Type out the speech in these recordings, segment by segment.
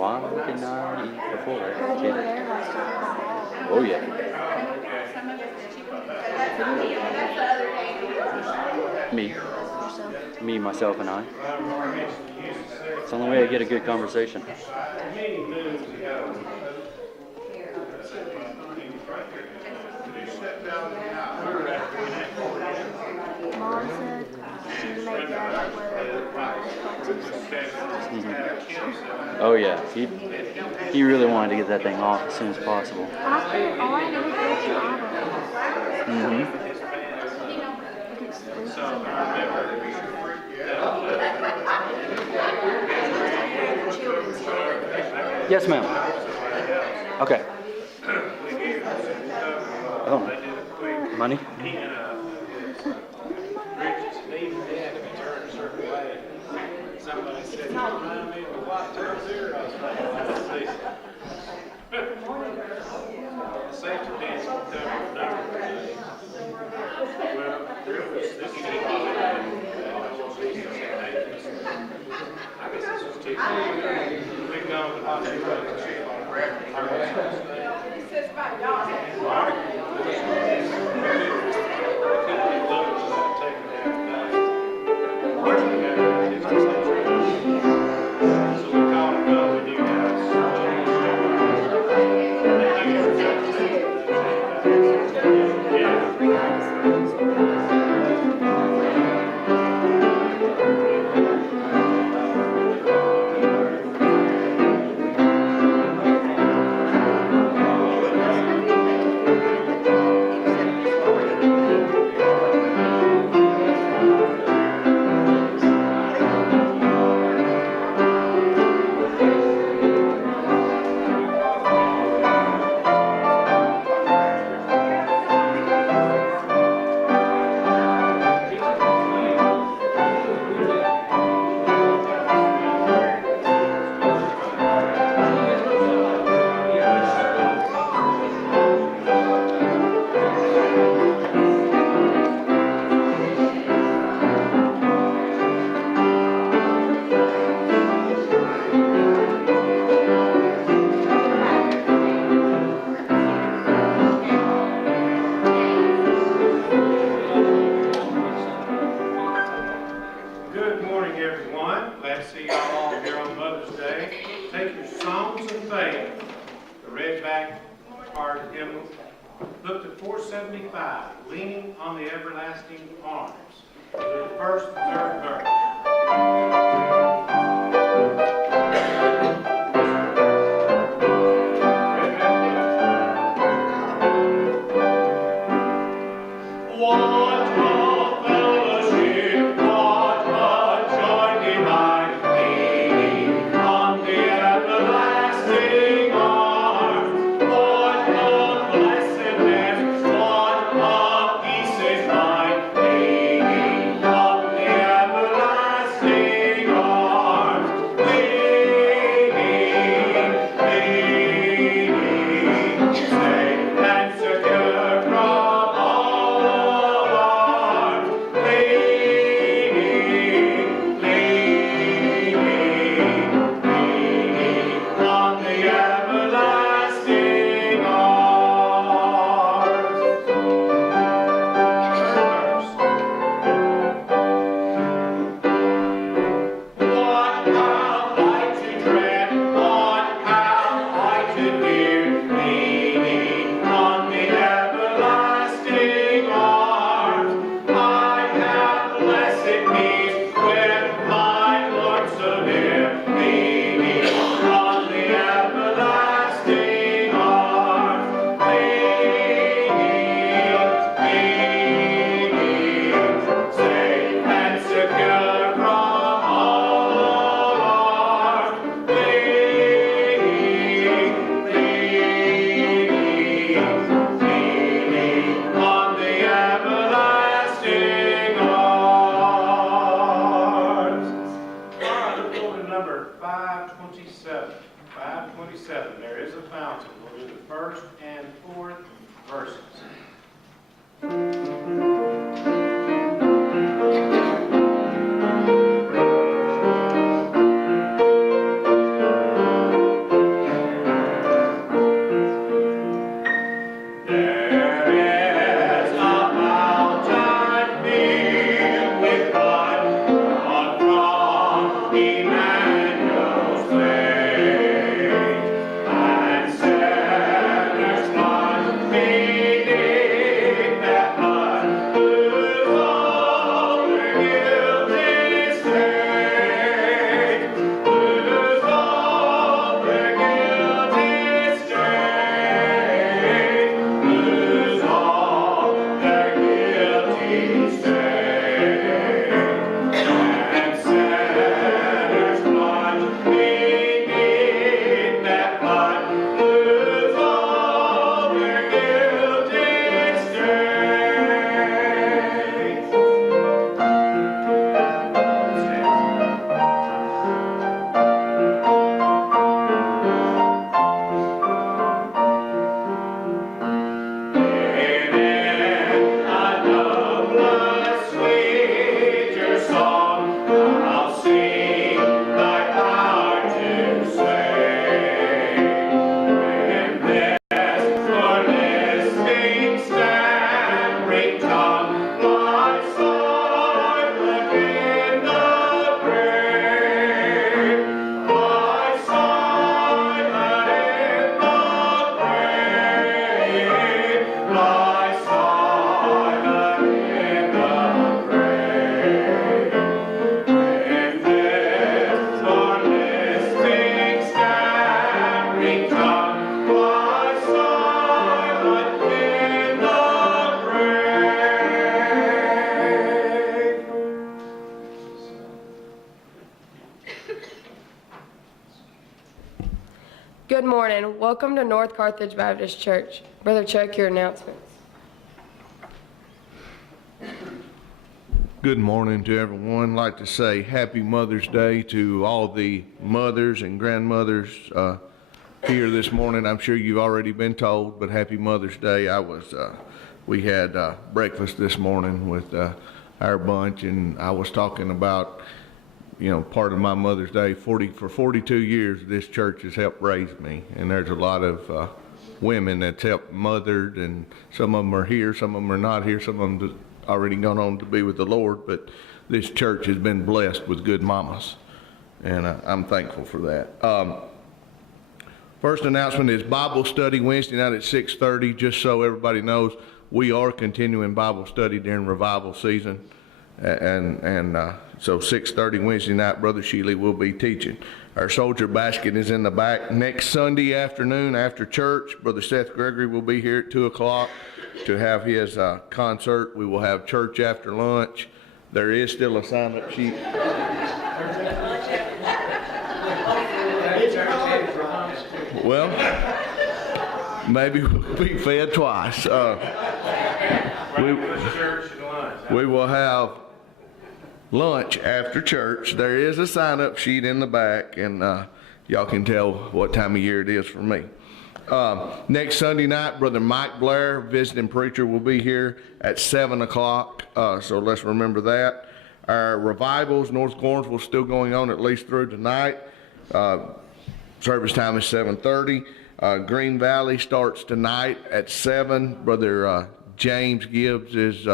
Why can I eat before? Heard you were there last time. Oh yeah. Me. Yourself. Me, myself, and I. It's the only way I get a good conversation. Mom said she made Dad like wear like 2 seconds. Oh yeah. He really wanted to get that thing off as soon as possible. I put it on and it feels dry. Mm-hmm. It's loose Yes, ma'am. Okay. Oh, money? Somebody said, "You remind me of a white turtle there." I was like, the safety dance will cover a number of things. Well, there was this year, I guess this was 2 years. We've gone to hospital. He says about y'all. Good morning, everyone. Glad to see y'all all here on Mother's Day. Take your Songs of Faith, the red back part of hymn. Look to 475, Leaning on the Everlasting Arms. The first and third verse. Number 527. 527. There is a fountain. We'll do the first and fourth verses. Good morning. Welcome to North Carthage Baptist Church. Brother Chuck, your announcements. Good morning to everyone. I'd like to say Happy Mother's Day to all the mothers and grandmothers here this morning. I'm sure you've already been told, but Happy Mother's Day. We had breakfast this morning with our bunch, and I was talking about, part of my Mother's Day. For 42 years, this church has helped raise me, and there's a lot of women that's helped mothered, and some of them are here, some of them are not here, some of them already gone on to be with the Lord, but this church has been blessed with good mamas, and I'm thankful for that. First announcement is Bible study Wednesday night at 6:30. Just so everybody knows, we are continuing Bible study during revival season, and so 6:30 Wednesday night, Brother Shealy will be teaching. Our soldier basket is in the back. Next Sunday afternoon after church, Brother Seth Gregory will be here at 2 o'clock to have his concert. We will have church after lunch. There is still a sign-up sheet. Well, maybe we'll be fed twice. We will have lunch after church. There is a sign-up sheet in the back, and y'all can tell what time of year it is for me. Next Sunday night, Brother Mike Blair, visiting preacher, will be here at 7 o'clock, so let's remember that. Our revivals, North Gornsville, still going on at least through tonight. Service time is 7:30. Green Valley starts tonight at 7. Brother James Gibbs is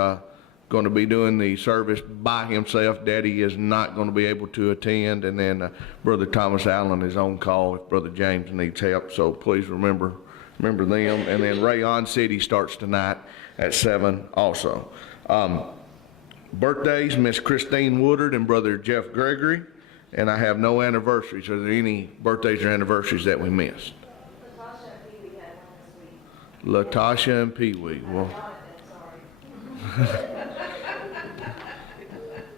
going to be doing the service by himself. Daddy is not going to be able to attend, and then Brother Thomas Allen is on call if Brother James needs help, so please remember them. And then Rayon City starts tonight at 7 also. Birthdays, Miss Christine Woodard and Brother Jeff Gregory, and I have no anniversaries. Are there any birthdays or anniversaries that we missed? Latasha and Pee Wee. Well,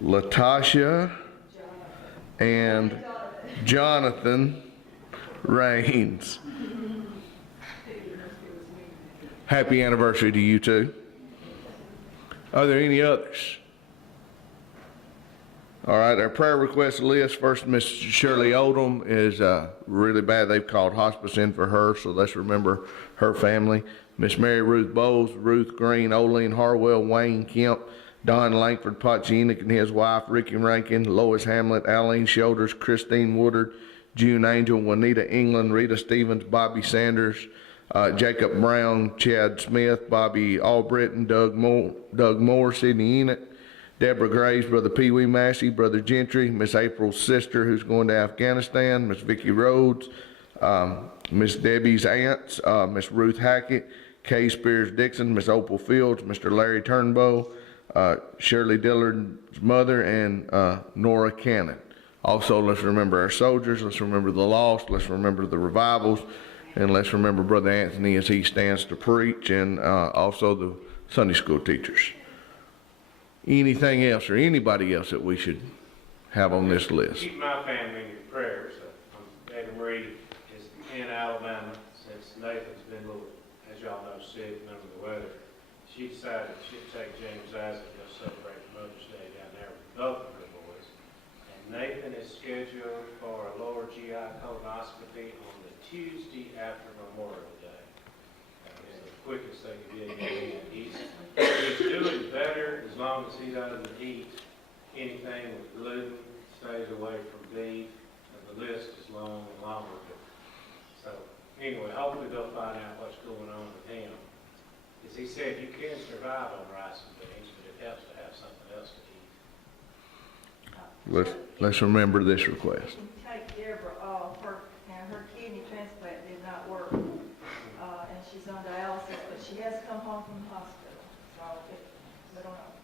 Latasha and Jonathan Raines. Happy anniversary to you two. Are there any others? All right, our prayer request list. First, Miss Shirley Odom is really bad. They've called hospice in for her, so let's remember her family. Miss Mary Ruth Bowles, Ruth Green, Oline Harwell, Wayne Kemp, Don Langford Potchinick and his wife, Ricky Rankin, Lois Hamlet, Aline Shoulders, Christine Woodard, June Angel, Juanita England, Rita Stevens, Bobby Sanders, Jacob Brown, Chad Smith, Bobby Albritton, Doug Moore, Sidney Enid, Deborah Graves, Brother Pee Wee Massey, Brother Gentry, Miss April's sister who's going to Afghanistan, Miss Vicki Rhodes, Miss Debbie's aunts, Miss Ruth Hackett, Kay Spears Dixon, Miss Opal Fields, Mr. Larry Turnbow, Shirley Dillard's mother, and Nora Cannon. Also, let's remember our soldiers, let's remember the lost, let's remember the revivals, and let's remember Brother Anthony as he stands to preach, and also the Sunday school teachers. Anything else or anybody else that we should have on this list? Keep my family in your prayers. Eddie Marie is in Alabama since Nathan's been a little, as y'all know, sick under the weather. She decided she'd take James Isaac to go celebrate Mother's Day down there with both of her boys. And Nathan is scheduled for a lower GI colonoscopy on the Tuesday after Memorial Day. It's the quickest they could get him in. He's doing better as long as he doesn't eat anything with gluten, stays away from beef, and the list is long and longer. So anyway, hopefully they'll find out what's going on with him. As he said, you can survive on rice and beans, but it helps to have something else to eat. Let's remember this request. Take Deborah off. Her kidney transplant did not work, and she's on dialysis, but she has come home from the hospital. So we don't know.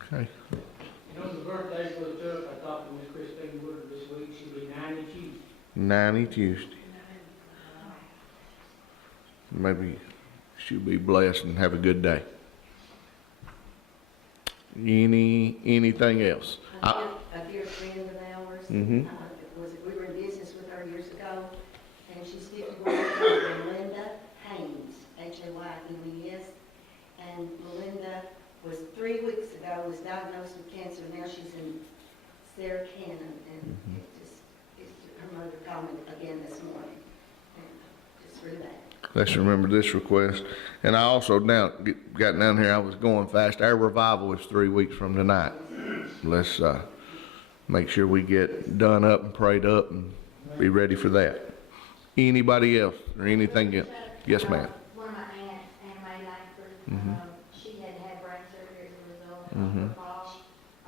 Okay. You know, the birthday for the church, I talked to Miss Christine Woodard this week. She'll be 90 Tuesday. 90 Tuesday. Maybe she'll be blessed and have a good day. Anything else? A dear friend of ours, we were in and she's 51 years old, Melinda Haynes, Haynes. And Melinda was 3 weeks ago, was diagnosed with cancer. Now she's in Sarah Cannon, and her mother called me again this morning. And just really bad. Let's remember this request. And I also got down here, I was going fast. Our revival is 3 weeks from tonight. Let's make sure we get done up and prayed up and be ready for that. Anybody else or anything else? Yes, ma'am. One of my aunts, Anna Mae Langford, she had had brain surgery as a result of her fall,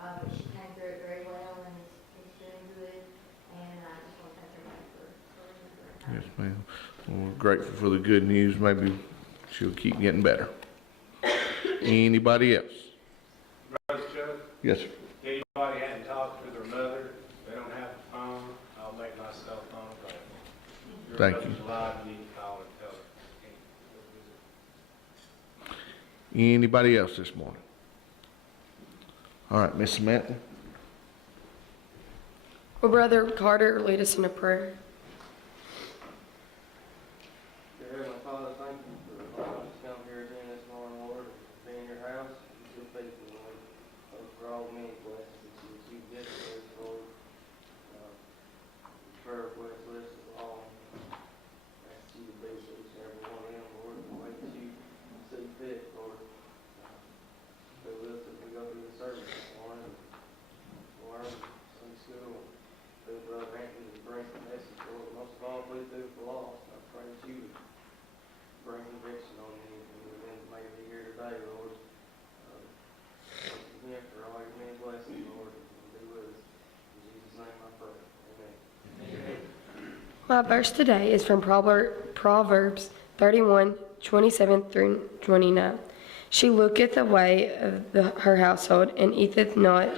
but she came through it very well and is doing good. And I just want to thank everybody for Yes, ma'am. Well, we're grateful for the good news. Maybe she'll keep getting better. Anybody else? Brother Chuck, Yes, sir. anybody hadn't talked to their mother, they don't have a phone, I'll make my cell phone available. Your Thank you. mother's alive, you need to call and tell her. Anybody else this morning? All right, Miss Samantha. Will Brother Carter lead us in a prayer? Dear Heavenly Father, thank you for allowing us to come here again this morning, Lord, and be in your house. You're faithful, Lord. For all the many blessings that you've given us, Lord. The prayer request list is long. I ask you to be with each and every one of them, Lord, in the way that you see fit, Lord. Be with us as we go through the service this morning. Learn Sunday school. Be with Brother Anthony to bring the message, Lord. Most of all, please do it for lost. I pray that you would bring conviction on me and then make me here today, Lord. Thank you again for all your many blessings, Lord, and be with us. In Jesus' name I pray. Amen. My verse today is from Proverbs 31:27 through 29. She looketh the way of her household, and eateth not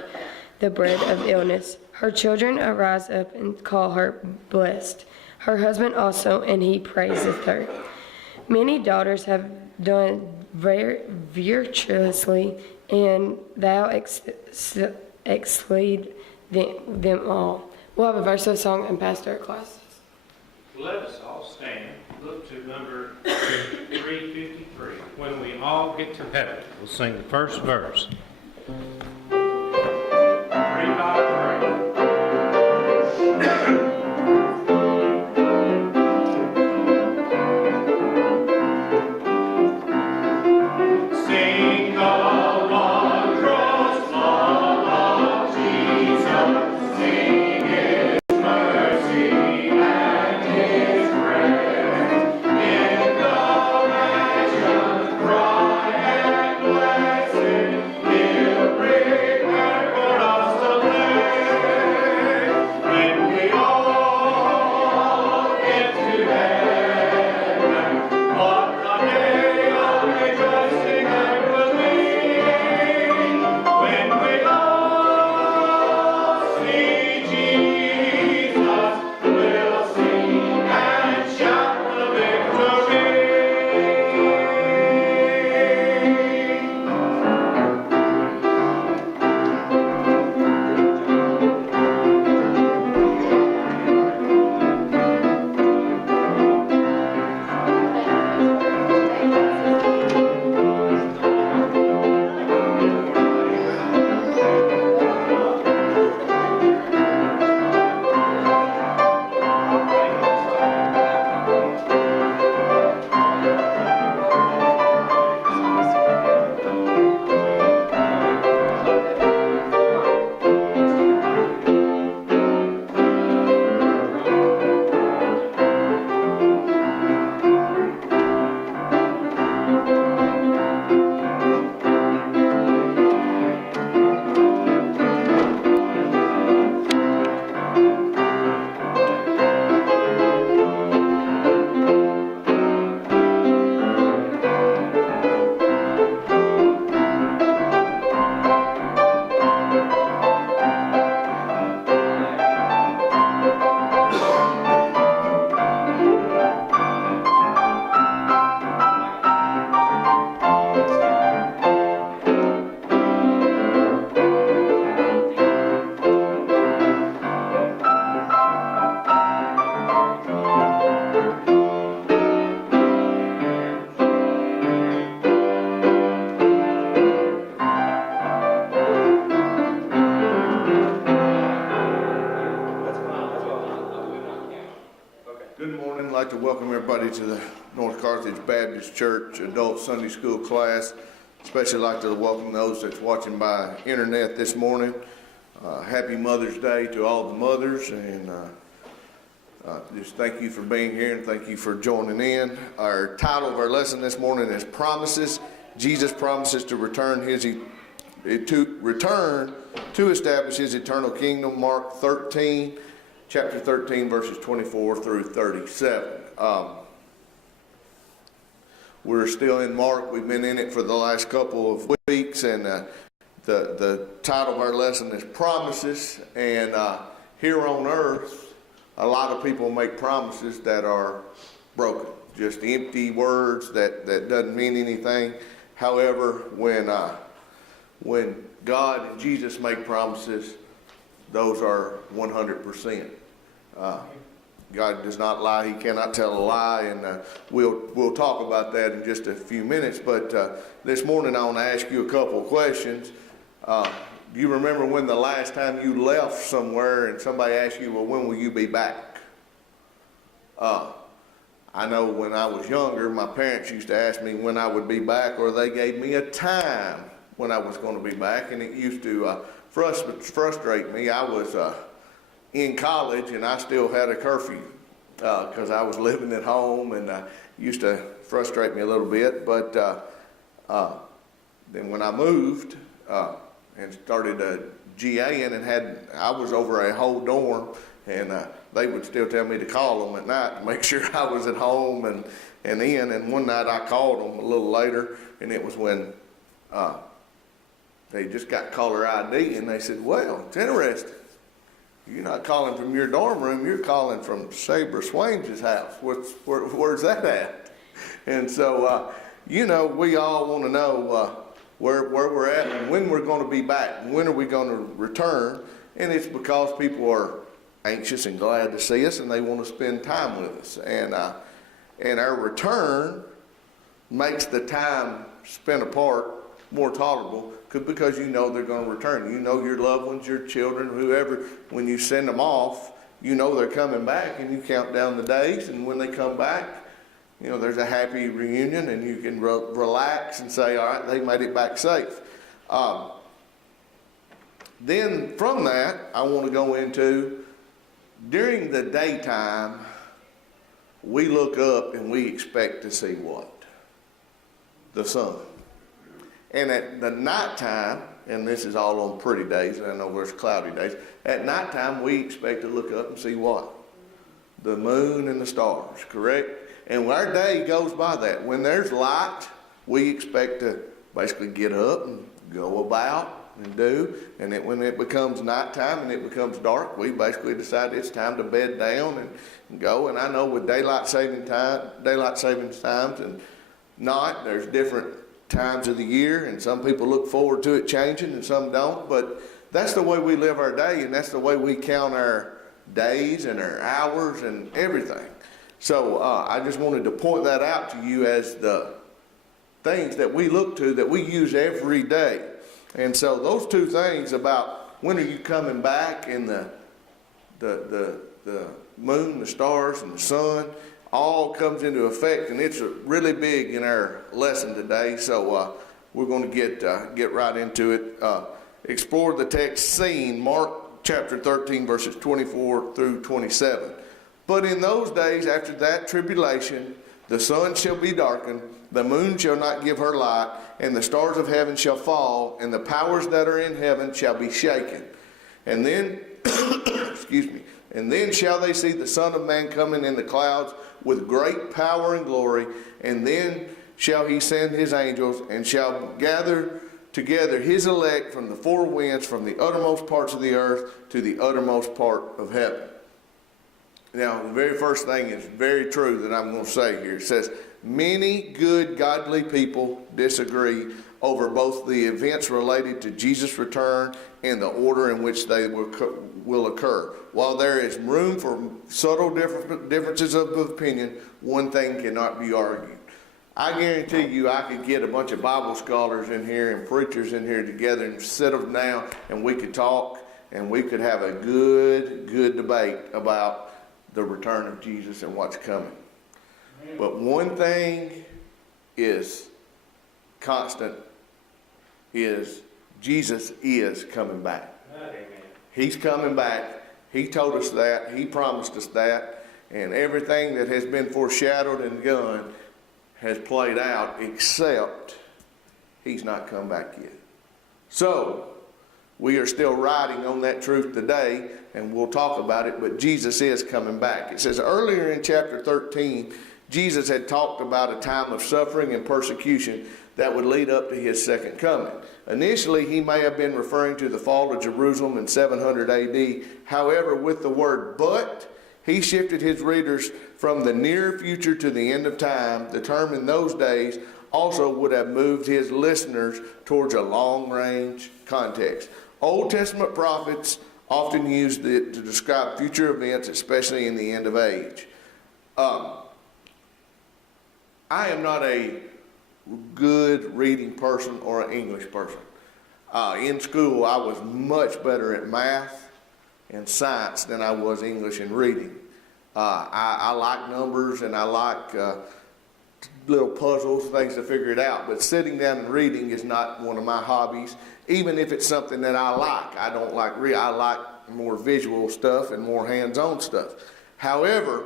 the bread of illness. Her children arise up and call her blessed. Her husband also, and he praiseth her. Many daughters have done very virtuously, and thou exceed them all. We'll have a verse of song and pastor classes. Let us all stand, look to number 353. When we all get to heaven, we'll sing the first verse. 353. Blessed, he'll bring her for us to live. I'd like to welcome everybody to the North Carthage Baptist Church Adult Sunday School class. Especially like to welcome those that's watching by internet this morning. Happy Mother's Day to all the mothers, and just thank you for being here and thank you for joining in. Our title of our lesson this morning is Promises. Jesus promises to return to establish his eternal kingdom. Mark 13, chapter 13, verses 24 through 37. We're still in Mark. We've been in it for the last couple of weeks, and the title of our lesson is Promises. And here on earth, a lot of people make promises that are broken, just empty words that doesn't mean anything. However, when God and Jesus make promises, those are 100%. God does not lie. He cannot tell a lie, and we'll talk about that in just a few minutes. But this morning I want to ask you a couple of questions. Do you remember when the last time you left somewhere and somebody asked you, well, when will you be back? I know when I was younger, my parents used to ask me when I would be back, or they gave me a time when I was going to be back, and it used to frustrate me. I was in college, and I still had a curfew because I was living at home, and used to frustrate me a little bit. But then when I moved and started GAing, I was over a whole dorm, and they would still tell me to call them at night to make sure I was at home and in. And one night I called them a little later, and it was when they just got caller ID, and they said, well, it's interesting. You're not calling from your dorm room, you're calling from Sabre Swaim's house. Where's that at? And so, we all want to know where we're at and when we're going to be back. When are we going to return? And it's because people are anxious and glad to see us, and they want to spend time with us. And our return makes the time spent apart more tolerable, because you know they're going to return. You know your loved ones, your children, whoever, when you send them off, you know they're coming back, and you count down the days, and when they come back, there's a happy reunion, and you can relax and say, all right, they made it back safe. Then from that, I want to go into, during the daytime, we look up and we expect to see what? The sun. And at the nighttime, and this is all on pretty days, and I know there's cloudy days, at nighttime we expect to look up and see what? The moon and the stars, correct? And our day goes by that. When there's light, we expect to basically get up and go about and do. And when it becomes nighttime and it becomes dark, we basically decide it's time to bed down and go. And I know with daylight saving times and not, there's different times of the year, and some people look forward to it changing and some don't, but that's the way we live our day, and that's the way we count our days and our hours and everything. So I just wanted to point that out to you as the things that we look to, that we use every day. And so those two things about when are you coming back, and the moon, the stars, and the sun, all comes into effect, and it's really big in our lesson today. So we're going to get right into it. Explore the text seen, Mark chapter 13, verses 24 through 27. But in those days after that tribulation, the sun shall be darkened, the moon shall not give her light, and the stars of heaven shall fall, and the powers that are in heaven shall be shaken. And then, and then shall they see the Son of Man coming in the clouds with great power and glory, and then shall he send his angels, and shall gather together his elect from the four winds, from the uttermost parts of the earth to the uttermost part of heaven. Now, the very first thing is very true that I'm going to say here. It says, many good, godly people disagree over both the events related to Jesus' return and the order in which they will occur. While there is room for subtle differences of opinion, one thing cannot be argued. I guarantee you I could get a bunch of Bible scholars in here and preachers in here together and sit them down, and we could talk, and we could have a good debate about the return of Jesus and what's coming. But one thing is constant, is Jesus is coming back. He's coming back. He told us that. He promised us that. And everything that has been foreshadowed and done has played out, except he's not come back yet. So, we are still riding on that truth today, and we'll talk about it, but Jesus is coming back. It says earlier in chapter 13, Jesus had talked about a time of suffering and persecution that would lead up to his second coming. Initially, he may have been referring to the fall of Jerusalem in 700 AD. However, with the word "but," he shifted his readers from the near future to the end of time. The term in those days also would have moved his listeners towards a long-range context. Old Testament prophets often used it to describe future events, especially in the end of age. I am not a good reading person or an English person. In school, I was much better at math and science than I was English and reading. I like numbers, and I like little puzzles, things to figure it out. But sitting down and reading is not one of my hobbies, even if it's something that I like. I don't like read. I like more visual stuff and more hands-on stuff. However,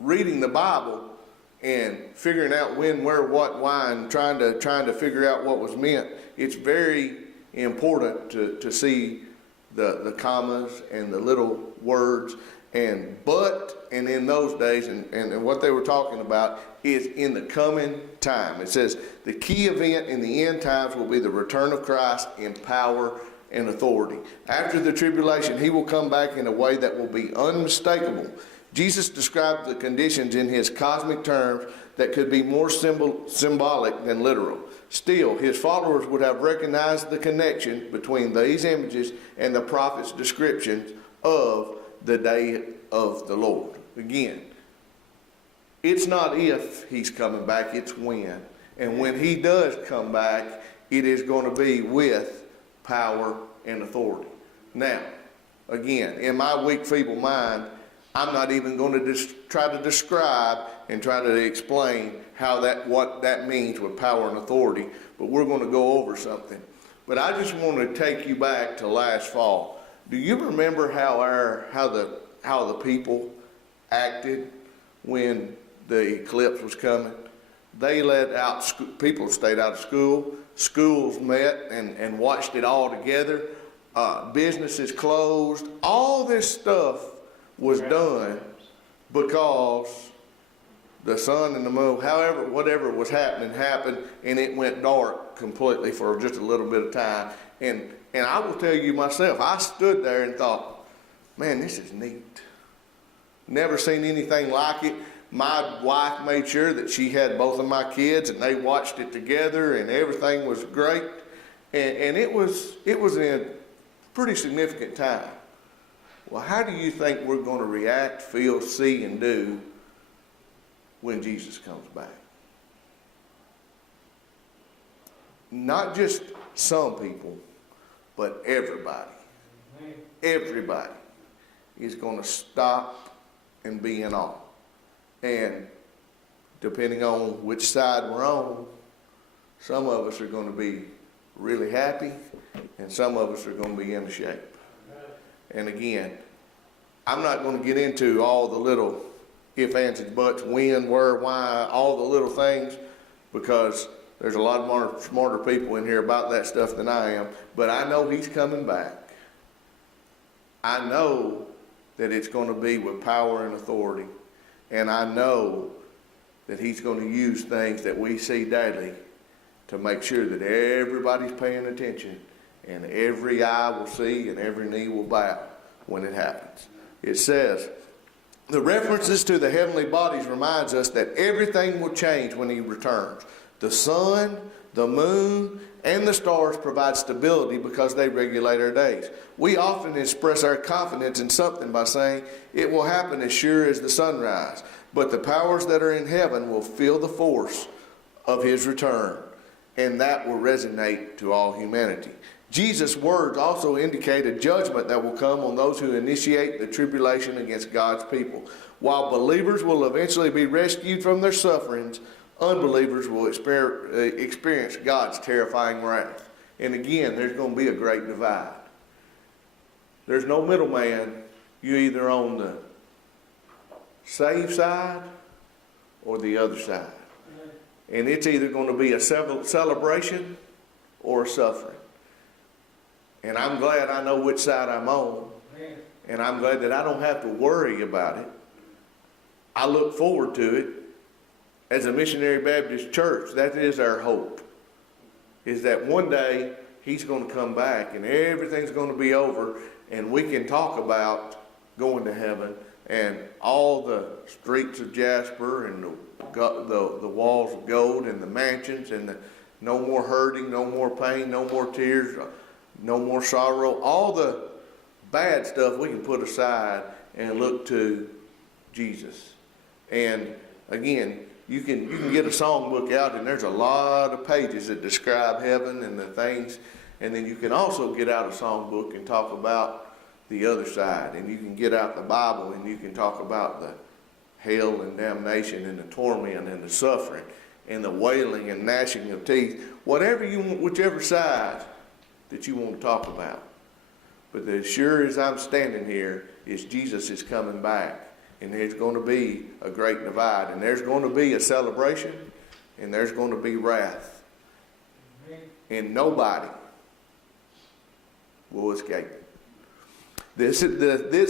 reading the Bible and figuring out when, where, what, why, and trying to figure out what was meant, it's very important to see the commas and the little words. And but, and in those days, and what they were talking about is in the coming time. It says the key event in the end times will be the return of Christ in power and authority. After the tribulation, he will come back in a way that will be unmistakable. Jesus described the conditions in his cosmic terms that could be more symbolic than literal. Still, his followers would have recognized the connection between these images and the prophet's descriptions of the day of the Lord. Again, it's not if he's coming back, it's when. And when he does come back, it is going to be with power and authority. Now, again, in my weak, feeble mind, I'm not even going to try to describe and try to explain what that means with power and authority, but we're going to go over something. But I just want to take you back to last fall. Do you remember how the people acted when the eclipse was coming? They let out people stayed out of school. Schools met and watched it all together. Businesses closed. All this stuff was done because the sun and the moon, whatever was happening, happened, and it went dark completely for just a little bit of time. And I will tell you myself, I stood there and thought, man, this is neat. Never seen anything like it. My wife made sure that she had both of my kids, and they watched it together, and everything was great. And it was a pretty significant time. Well, how do you think we're going to react, feel, see, and do when Jesus comes back? Not just some people, but everybody. Everybody is going to stop and be in awe. And depending on which side we're on, some of us are going to be really happy, and some of us are going to be in shape. And again, I'm not going to get into all the little if, ands, and buts, when, where, why, all the little things, because there's a lot more smarter people in here about that stuff than I am. But I know he's coming back. I know that it's going to be with power and authority. And I know that he's going to use things that we see daily to make sure that everybody's paying attention, and every eye will see and every knee will bow when it happens. It says, the references to the heavenly bodies reminds us that everything will change when he returns. The sun, the moon, and the stars provide stability because they regulate our days. We often express our confidence in something by saying it will happen as sure as the sunrise. But the powers that are in heaven will feel the force of his return, and that will resonate to all humanity. Jesus' words also indicate a judgment that will come on those who initiate the tribulation against God's people. While believers will eventually be rescued from their sufferings, unbelievers will experience God's terrifying wrath. And again, there's going to be a great divide. There's no middleman. You're either on the saved side or the other side. And it's either going to be a celebration or a suffering. And I'm glad I know which side I'm on. And I'm glad that I don't have to worry about it. I look forward to it. As a Missionary Baptist Church, that is our hope. Is that one day He's going to come back and everything's going to be over and we can talk about going to heaven and all the streets of jasper and the walls of gold and the mansions and no more hurting, no more pain, no more tears, no more sorrow. All the bad stuff we can put aside and look to Jesus. And again, you can get a songbook out and there's a lot of pages that describe heaven and the things. And then you can also get out a songbook and talk about the other side. And you can get out the Bible and you can talk about the hell and damnation and the torment and the suffering and the wailing and gnashing of teeth. Whatever you want, whichever side that you want to talk about. But as sure as I'm standing here is Jesus is coming back. And there's going to be a great divide. And there's going to be a celebration. And there's going to be wrath. And nobody will escape. This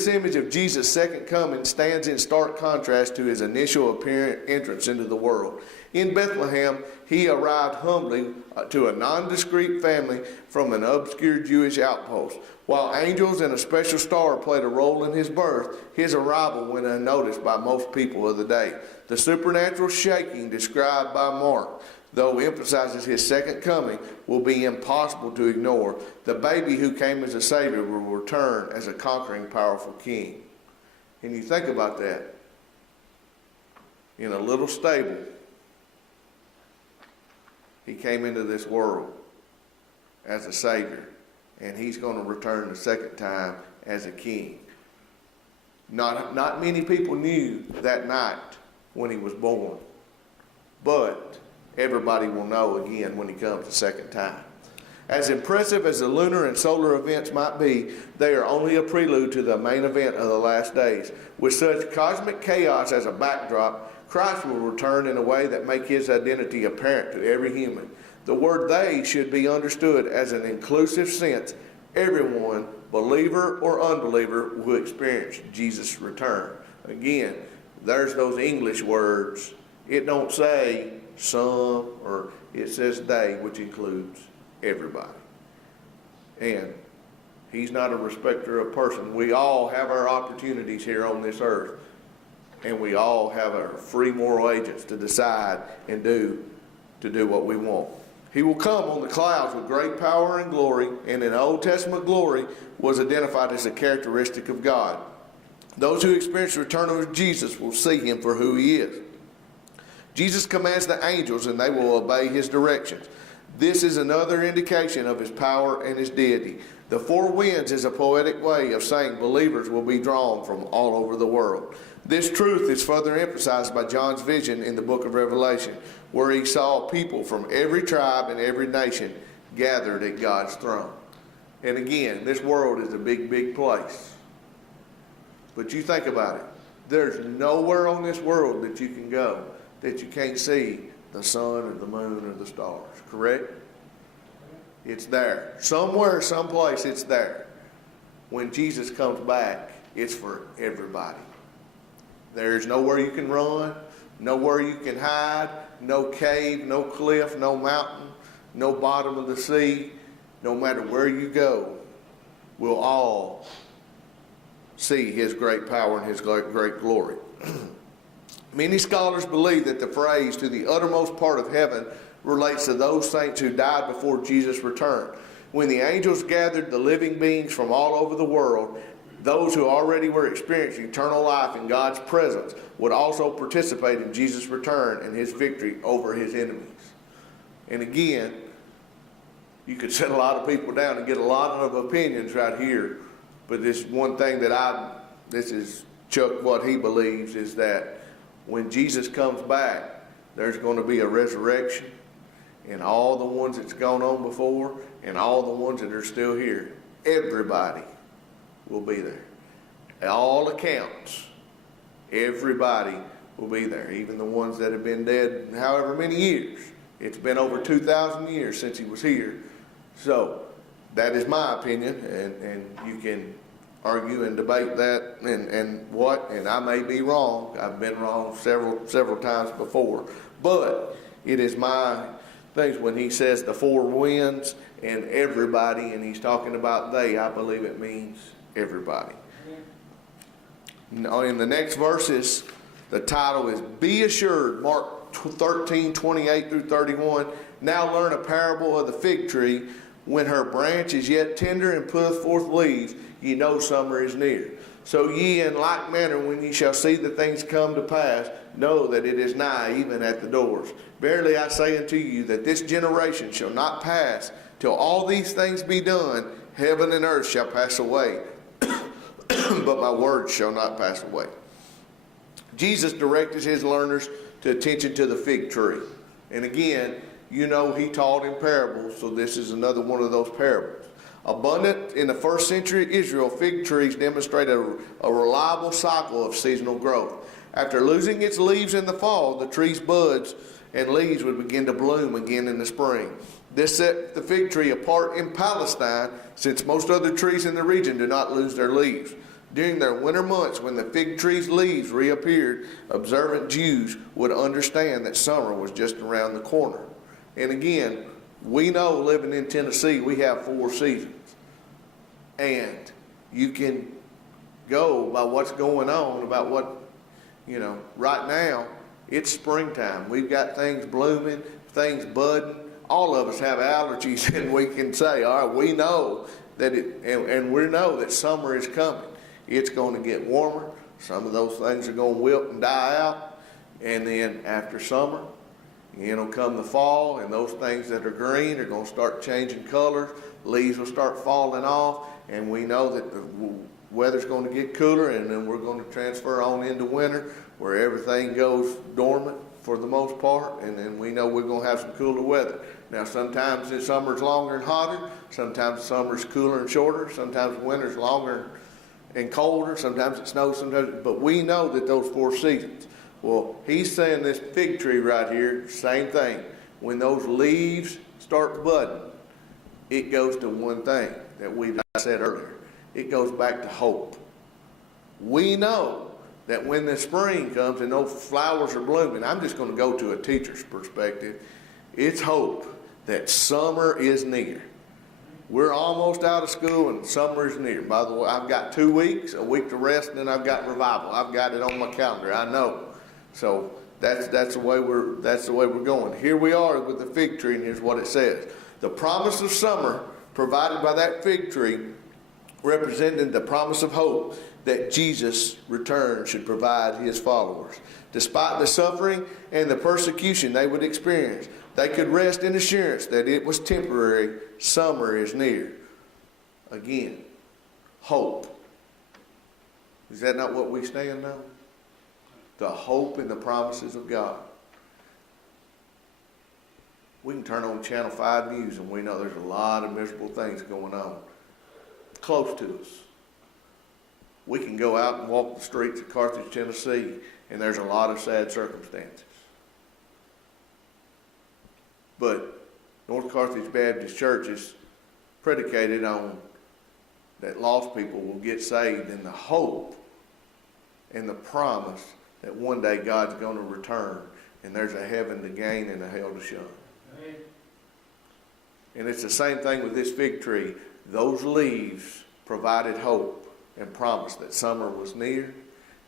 image of Jesus' second coming stands in stark contrast to his initial entrance into the world. In Bethlehem, he arrived humbly to a nondescript family from an obscure Jewish outpost. While angels and a special star played a role in his birth, his arrival went unnoticed by most people of the day. The supernatural shaking described by Mark, though emphasizes his second coming, will be impossible to ignore. The baby who came as a Savior will return as a conquering, powerful king. And you think about that. In a little stable, he came into this world as a Savior. And he's going to return the second time as a king. Not many people knew that night when he was born. But everybody will know again when he comes the second time. As impressive as the lunar and solar events might be, they are only a prelude to the main event of the last days. With such cosmic chaos as a backdrop, Christ will return in a way that makes his identity apparent to every human. The word "they" should be understood as an inclusive sense. Everyone, believer or unbeliever, will experience Jesus' return. Again, there's those English words. It don't say some, or it says they, which includes everybody. And he's not a respecter of person. We all have our opportunities here on this earth. And we all have our free moral agents to decide and do what we want. He will come on the clouds with great power and glory, and in Old Testament glory was identified as a characteristic of God. Those who experience the return of Jesus will see him for who he is. Jesus commands the angels, and they will obey his directions. This is another indication of his power and his deity. The four winds is a poetic way of saying believers will be drawn from all over the world. This truth is further emphasized by John's vision in the book of Revelation, where he saw people from every tribe and every nation gathered at God's throne. And again, this world is a big, big place. But you think about it. There's nowhere on this world that you can go that you can't see the sun or the moon or the stars, correct? It's there. Somewhere, someplace, it's there. When Jesus comes back, it's for everybody. There's nowhere you can run, nowhere you can hide, no cave, no cliff, no mountain, no bottom of the sea. No matter where you go, we'll all see his great power and his great glory. Many scholars believe that the phrase "to the uttermost part of heaven" relates to those saints who died before Jesus' return. When the angels gathered the living beings from all over the world, those who already were experiencing eternal life in God's presence would also participate in Jesus' return and his victory over his enemies. And again, you could set a lot of people down and get a lot of opinions right here. But this one thing that this is Chuck, what he believes is that when Jesus comes back, there's going to be a resurrection, and all the ones that's gone on before and all the ones that are still here, everybody will be there. At all accounts, everybody will be there, even the ones that have been dead however many years. It's been over 2,000 years since he was here. So that is my opinion, and you can argue and debate that and I may be wrong. I've been wrong several times before. But it is my things when he says the four winds and everybody, and he's talking about they, I believe it means everybody. Now in the next verses, the title is Be Assured, Mark 13, 28 through 31. Now learn a parable of the fig tree. When her branch is yet tender and putteth forth leaves, ye know summer is near. So ye in like manner, when ye shall see the things come to pass, know that it is nigh, even at the doors. Verily I say unto you, that this generation shall not pass till all these things be done. Heaven and earth shall pass away, but my words shall not pass away. Jesus directed his learners to attention to the fig tree. And again, you know he taught in parables, so this is another one of those parables. Abundant in the first century Israel, fig trees demonstrate a reliable cycle of seasonal growth. After losing its leaves in the fall, the tree's buds and leaves would begin to bloom again in the spring. This set the fig tree apart in Palestine, since most other trees in the region do not lose their leaves. During their winter months, when the fig tree's leaves reappeared, observant Jews would understand that summer was just around the corner. And again, we know living in Tennessee, we have 4 seasons. And you can go by what's going on, about what, right now, it's springtime. We've got things blooming, things budding. All of us have allergies, and we can say, all right, we know that and we know that summer is coming. It's going to get warmer. Some of those things are going to wilt and die out. And then after summer, come the fall, and those things that are green are going to start changing colors. Leaves will start falling off, and we know that the weather's going to get cooler, and then we're going to transfer on into winter, where everything goes dormant for the most part, and then we know we're going to have some cooler weather. Now, sometimes the summer's longer and hotter. Sometimes the summer's cooler and shorter. Sometimes winter's longer and colder. Sometimes it snows. But we know that those 4 seasons. Well, he's saying this fig tree right here, same thing. When those leaves start budding, it goes to one thing that I said earlier. It goes back to hope. We know that when the spring comes and those flowers are blooming, I'm just going to go to a teacher's perspective. It's hope that summer is near. We're almost out of school and summer is near. By the way, I've got 2 weeks, a week to rest, and then I've got revival. I've got it on my calendar. I know. So that's the way we're going. Here we are with the fig tree, and here's what it says. The promise of summer provided by that fig tree represented the promise of hope that Jesus' return should provide his followers. Despite the suffering and the persecution they would experience, they could rest in assurance that it was temporary. Summer is near. Again, hope. Is that not what we stand on? The hope and the promises of God. We can turn on Channel 5 News and we know there's a lot of miserable things going on close to us. We can go out and walk the streets of Carthage, Tennessee, and there's a lot of sad circumstances. But North Carthage Baptist Church is predicated on that lost people will get saved, and the hope and the promise that one day God's going to return, and there's a heaven to gain and a hell to shun. Amen. And it's the same thing with this fig tree. Those leaves provided hope and promise that summer was near,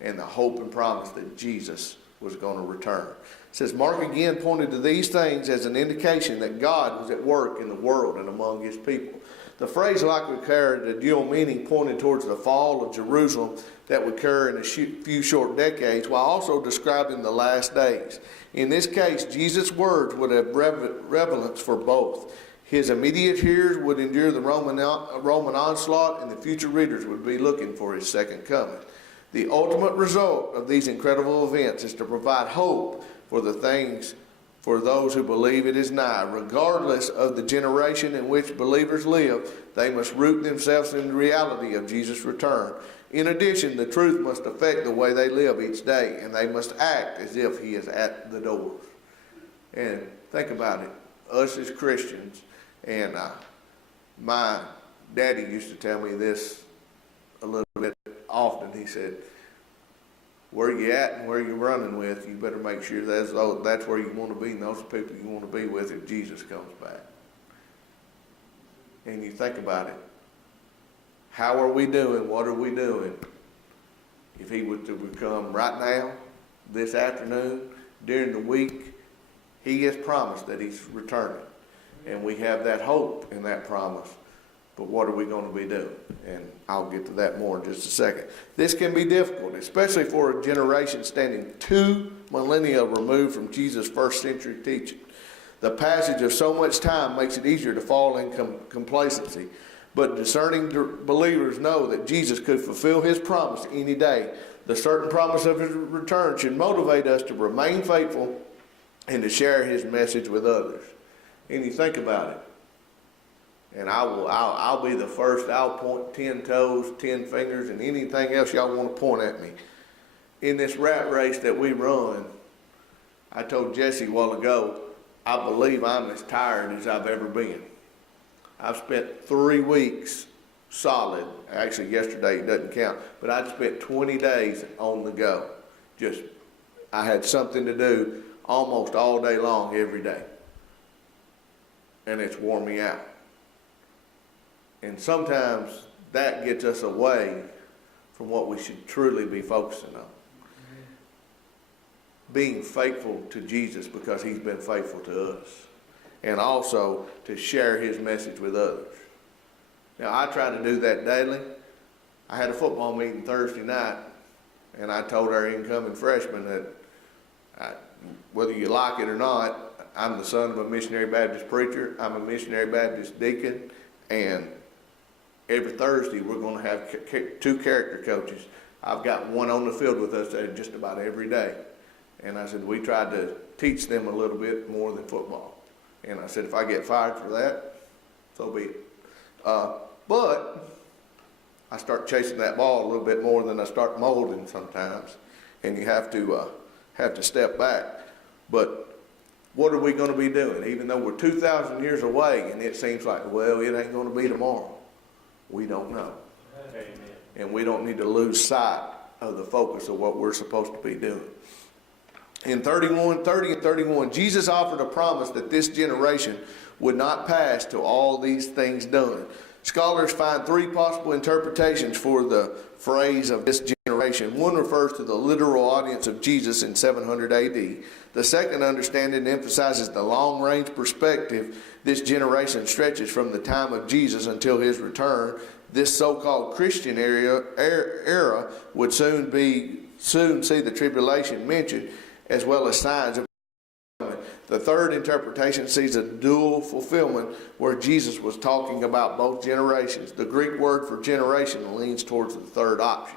and the hope and promise that Jesus was going to return. It says, Mark again pointed to these things as an indication that God was at work in the world and among his people. The phrase likely carried a dual meaning, pointing towards the fall of Jerusalem that would occur in a few short decades, while also describing the last days. In this case, Jesus' words would have relevance for both. His immediate hearers would endure the Roman onslaught, and the future readers would be looking for his second coming. The ultimate result of these incredible events is to provide hope for those who believe it is nigh. Regardless of the generation in which believers live, they must root themselves in the reality of Jesus' return. In addition, the truth must affect the way they live each day, and they must act as if he is at the door. And think about it, us as Christians, and my daddy used to tell me this a little bit often. He said, where you at and where you're running with, you better make sure that's where you want to be, and those are people you want to be with if Jesus comes back. And you think about it. How are we doing? What are we doing? If he was to come right now, this afternoon, during the week, he has promised that he's returning. And we have that hope in that promise. But what are we going to be doing? And I'll get to that more in just a second. This can be difficult, especially for a generation standing 2 millennia removed from Jesus' first century teaching. The passage of so much time makes it easier to fall in complacency. But discerning believers know that Jesus could fulfill his promise any day. The certain promise of his return should motivate us to remain faithful and to share his message with others. And you think about it. And I'll be the first. I'll point 10 toes, 10 fingers, and anything else y'all want to point at me. In this rat race that we run, I told Jesse a while ago, I believe I'm as tired as I've ever been. I've spent 3 weeks solid. Actually, yesterday doesn't count. But I spent 20 days on the go. I had something to do almost all day long every day. And it's worn me out. And sometimes that gets us away from what we should truly be focusing on. Being faithful to Jesus because he's been faithful to us. And also to share his message with others. Now, I try to do that daily. I had a football meeting Thursday night, and I told our incoming freshmen that whether you like it or not, I'm the son of a missionary Baptist preacher. I'm a missionary Baptist deacon, and every Thursday we're going to have 2 character coaches. I've got one on the field with us just about every day. And I said, we tried to teach them a little bit more than football. And I said, if I get fired for that, so be it. But I start chasing that ball a little bit more than I start molding sometimes. And you have to step back. But what are we going to be doing? Even though we're 2,000 years away and it seems like, well, it ain't going to be tomorrow. We don't know. Amen. And we don't need to lose sight of the focus of what we're supposed to be doing. In 30 and 31, Jesus offered a promise that this generation would not pass till all these things done. Scholars find 3 possible interpretations for the phrase of this generation. One refers to the literal audience of Jesus in 700 AD. The second understanding emphasizes the long-range perspective this generation stretches from the time of Jesus until his return. This so-called Christian era would soon see the tribulation mentioned, as well as signs of the third interpretation sees a dual fulfillment where Jesus was talking about both generations. The Greek word for generation leans towards the third option.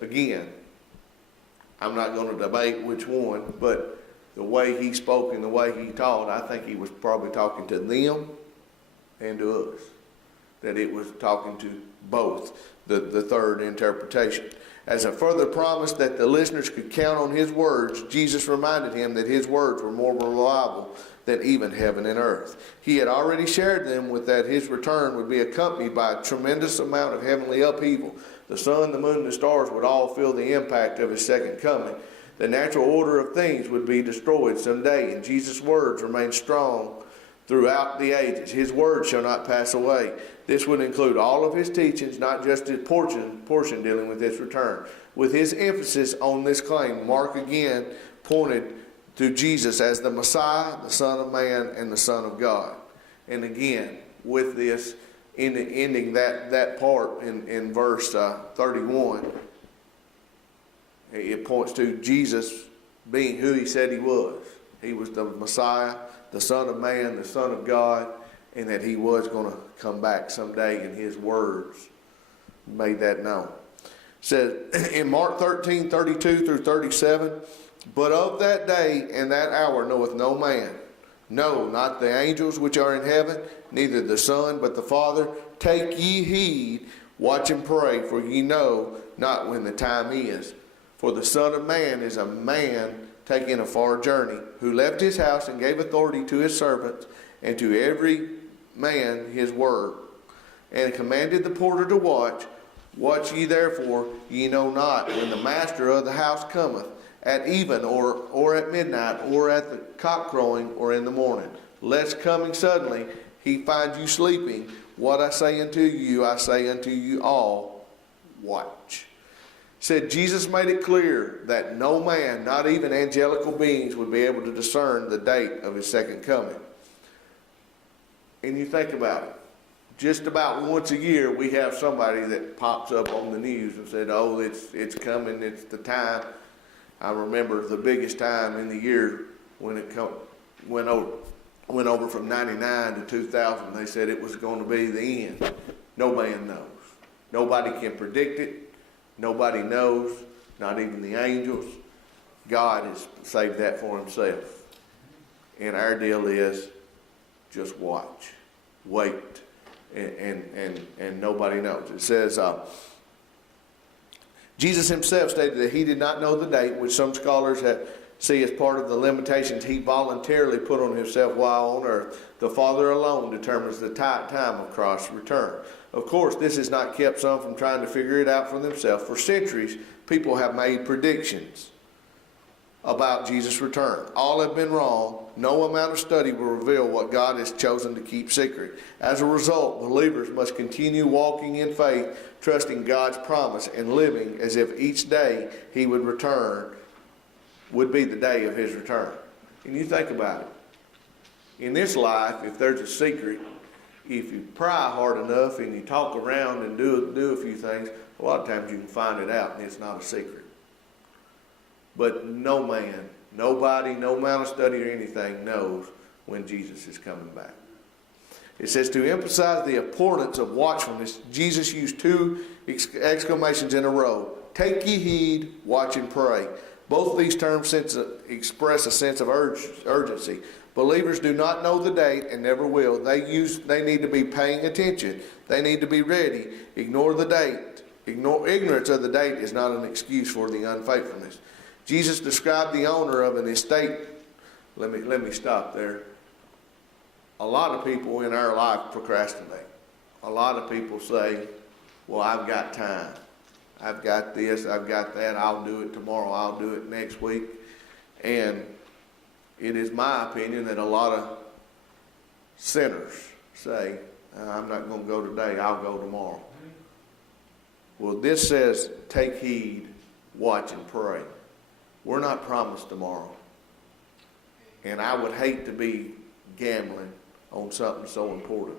Again, I'm not going to debate which one, but the way he spoke and the way he taught, I think he was probably talking to them and to us. That it was talking to both, the third interpretation. As a further promise that the listeners could count on his words, Jesus reminded him that his words were more reliable than even heaven and earth. He had already shared them with that his return would be accompanied by a tremendous amount of heavenly upheaval. The sun, the moon, and the stars would all feel the impact of his second coming. The natural order of things would be destroyed someday, and Jesus' words remain strong throughout the ages. His words shall not pass away. This would include all of his teachings, not just his portion dealing with his return. With his emphasis on this claim, Mark again pointed to Jesus as the Messiah, the Son of Man, and the Son of God. And again, with this, ending that part in verse 31, it points to Jesus being who he said he was. He was the Messiah, the Son of Man, the Son of God, and that he was going to come back someday, and his words made that known. It says in Mark 13:32 through 37, but of that day and that hour knoweth no man, no, not the angels which are in heaven, neither the Son, but the Father. Take ye heed, watch and pray, for ye know not when the time is. For the Son of Man is a man taking a far journey, who left his house and gave authority to his servants, and to every man his word, and commanded the porter to watch. Watch ye therefore, ye know not when the master of the house cometh, at even, or at midnight, or at the cock crowing, or in the morning, lest coming suddenly he find you sleeping. What I say unto you, I say unto you all, watch. Said Jesus made it clear that no man, not even angelical beings, would be able to discern the date of his second coming. And you think about it. Just about once a year, we have somebody that pops up on the news and said, oh, it's coming, it's the time. I remember the biggest time in the year when it went over from 99 to 2000. They said it was going to be the end. No man knows. Nobody can predict it. Nobody knows, not even the angels. God has saved that for himself. And our deal is just watch, wait, and nobody knows. It says, Jesus himself stated that he did not know the date, which some scholars see as part of the limitations he voluntarily put on himself while on earth. The Father alone determines the time of Christ's return. Of course, this has not kept some from trying to figure it out for themselves. For centuries, people have made predictions about Jesus' return. All have been wrong. No amount of study will reveal what God has chosen to keep secret. As a result, believers must continue walking in faith, trusting God's promise, and living as if each day he would return would be the day of his return. And you think about it. In this life, if there's a secret, if you pry hard enough and you talk around and do a few things, a lot of times you can find it out and it's not a secret. But no man, nobody, no amount of study or anything knows when Jesus is coming back. It says to emphasize the importance of watchfulness, Jesus used two exclamations in a row. Take ye heed, watch and pray. Both of these terms express a sense of urgency. Believers do not know the date and never will. They need to be paying attention. They need to be ready. Ignore the date. Ignorance of the date is not an excuse for the unfaithfulness. Jesus described the owner of an estate. Let me stop there. A lot of people in our life procrastinate. A lot of people say, well, I've got time. I've got this, I've got that, I'll do it tomorrow, I'll do it next week. And it is my opinion that a lot of sinners say, I'm not going to go today, I'll go tomorrow. Well, this says, take heed, watch and pray. We're not promised tomorrow. And I would hate to be gambling on something so important.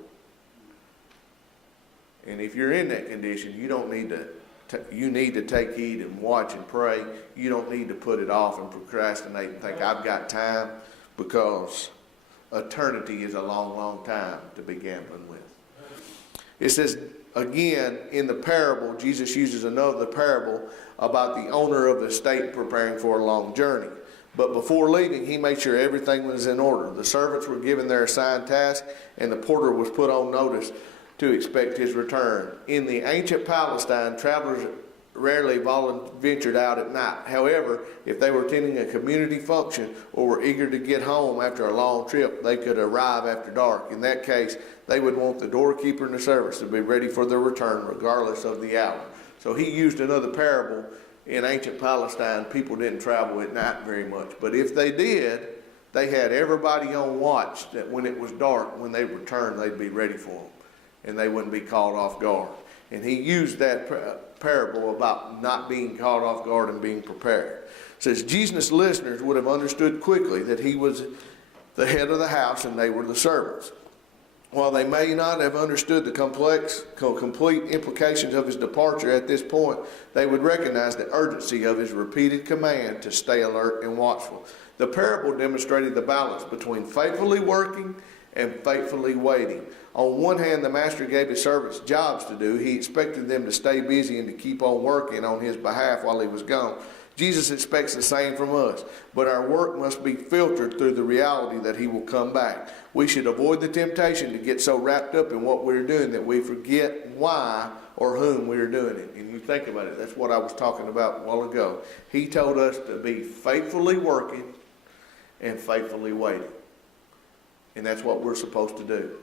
And if you're in that condition, you don't need to. You need to take heed and watch and pray. You don't need to put it off and procrastinate and think, I've got time, because eternity is a long, long time to be gambling with. It says, again, in the parable, Jesus uses another parable about the owner of the estate preparing for a long journey. But before leaving, he made sure everything was in order. The servants were given their assigned task, and the porter was put on notice to expect his return. In the ancient Palestine, travelers rarely ventured out at night. However, if they were attending a community function or were eager to get home after a long trip, they could arrive after dark. In that case, they would want the doorkeeper and the servants to be ready for their return regardless of the hour. So he used another parable. In ancient Palestine, people didn't travel at night very much. But if they did, they had everybody on watch that when it was dark, when they returned, they'd be ready for them. And they wouldn't be caught off guard. And he used that parable about not being caught off guard and being prepared. It says Jesus' listeners would have understood quickly that he was the head of the house and they were the servants. while they may not have understood the complete implications of his departure at this point, they would recognize the urgency of his repeated command to stay alert and watchful. The parable demonstrated the balance between faithfully working and faithfully waiting. On one hand, the master gave his servants jobs to do. He expected them to stay busy and to keep on working on his behalf while he was gone. Jesus expects the same from us, but our work must be filtered through the reality that he will come back. We should avoid the temptation to get so wrapped up in what we're doing that we forget why or whom we're doing it. And you think about it, that's what I was talking about a while ago. He told us to be faithfully working and faithfully waiting. And that's what we're supposed to do.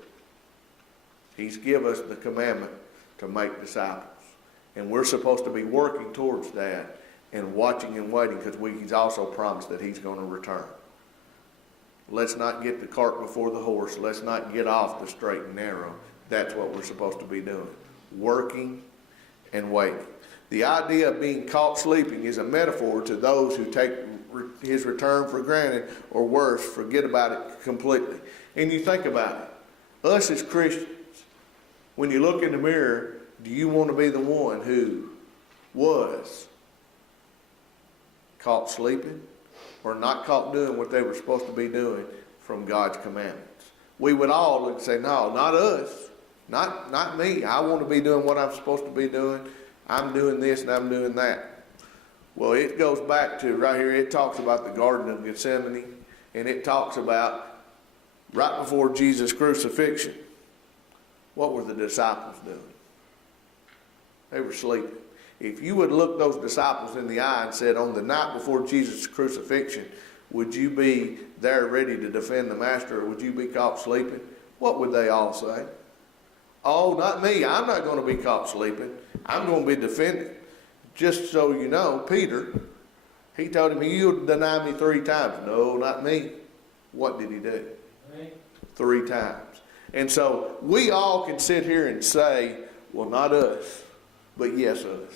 He's given us the commandment to make disciples. And we're supposed to be working towards that and watching and waiting, because he's also promised that he's going to return. Let's not get the cart before the horse. Let's not get off the straight and narrow. That's what we're supposed to be doing. Working and waiting. The idea of being caught sleeping is a metaphor to those who take his return for granted, or worse, forget about it completely. And you think about it. Us as Christians, when you look in the mirror, do you want to be the one who was caught sleeping or not caught doing what they were supposed to be doing from God's commandments? We would all say, no, not us. Not me. I want to be doing what I'm supposed to be doing. I'm doing this and I'm doing that. Well, it goes back to right here. It talks about the Garden of Gethsemane, and it talks about right before Jesus' crucifixion. What were the disciples doing? They were sleeping. If you would look those disciples in the eye and said, on the night before Jesus' crucifixion, would you be there ready to defend the master, or would you be caught sleeping? What would they all say? Oh, not me. I'm not going to be caught sleeping. I'm going to be defending. Just so you know, Peter, he told him, you'll deny me 3 times. No, not me. What did he do? 3 times. And so we all can sit here and say, well, not us, but yes, us.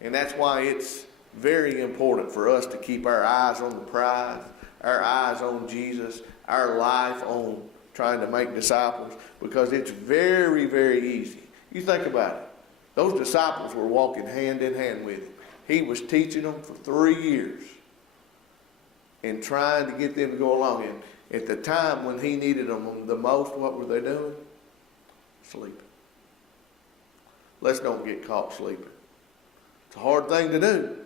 And that's why it's very important for us to keep our eyes on the prize, our eyes on Jesus, our life on trying to make disciples, because it's very, very easy. You think about it. Those disciples were walking hand in hand with him. He was teaching them for 3 years and trying to get them to go along. And at the time when he needed them the most, what were they doing? Sleeping. Let's don't get caught sleeping. It's a hard thing to do.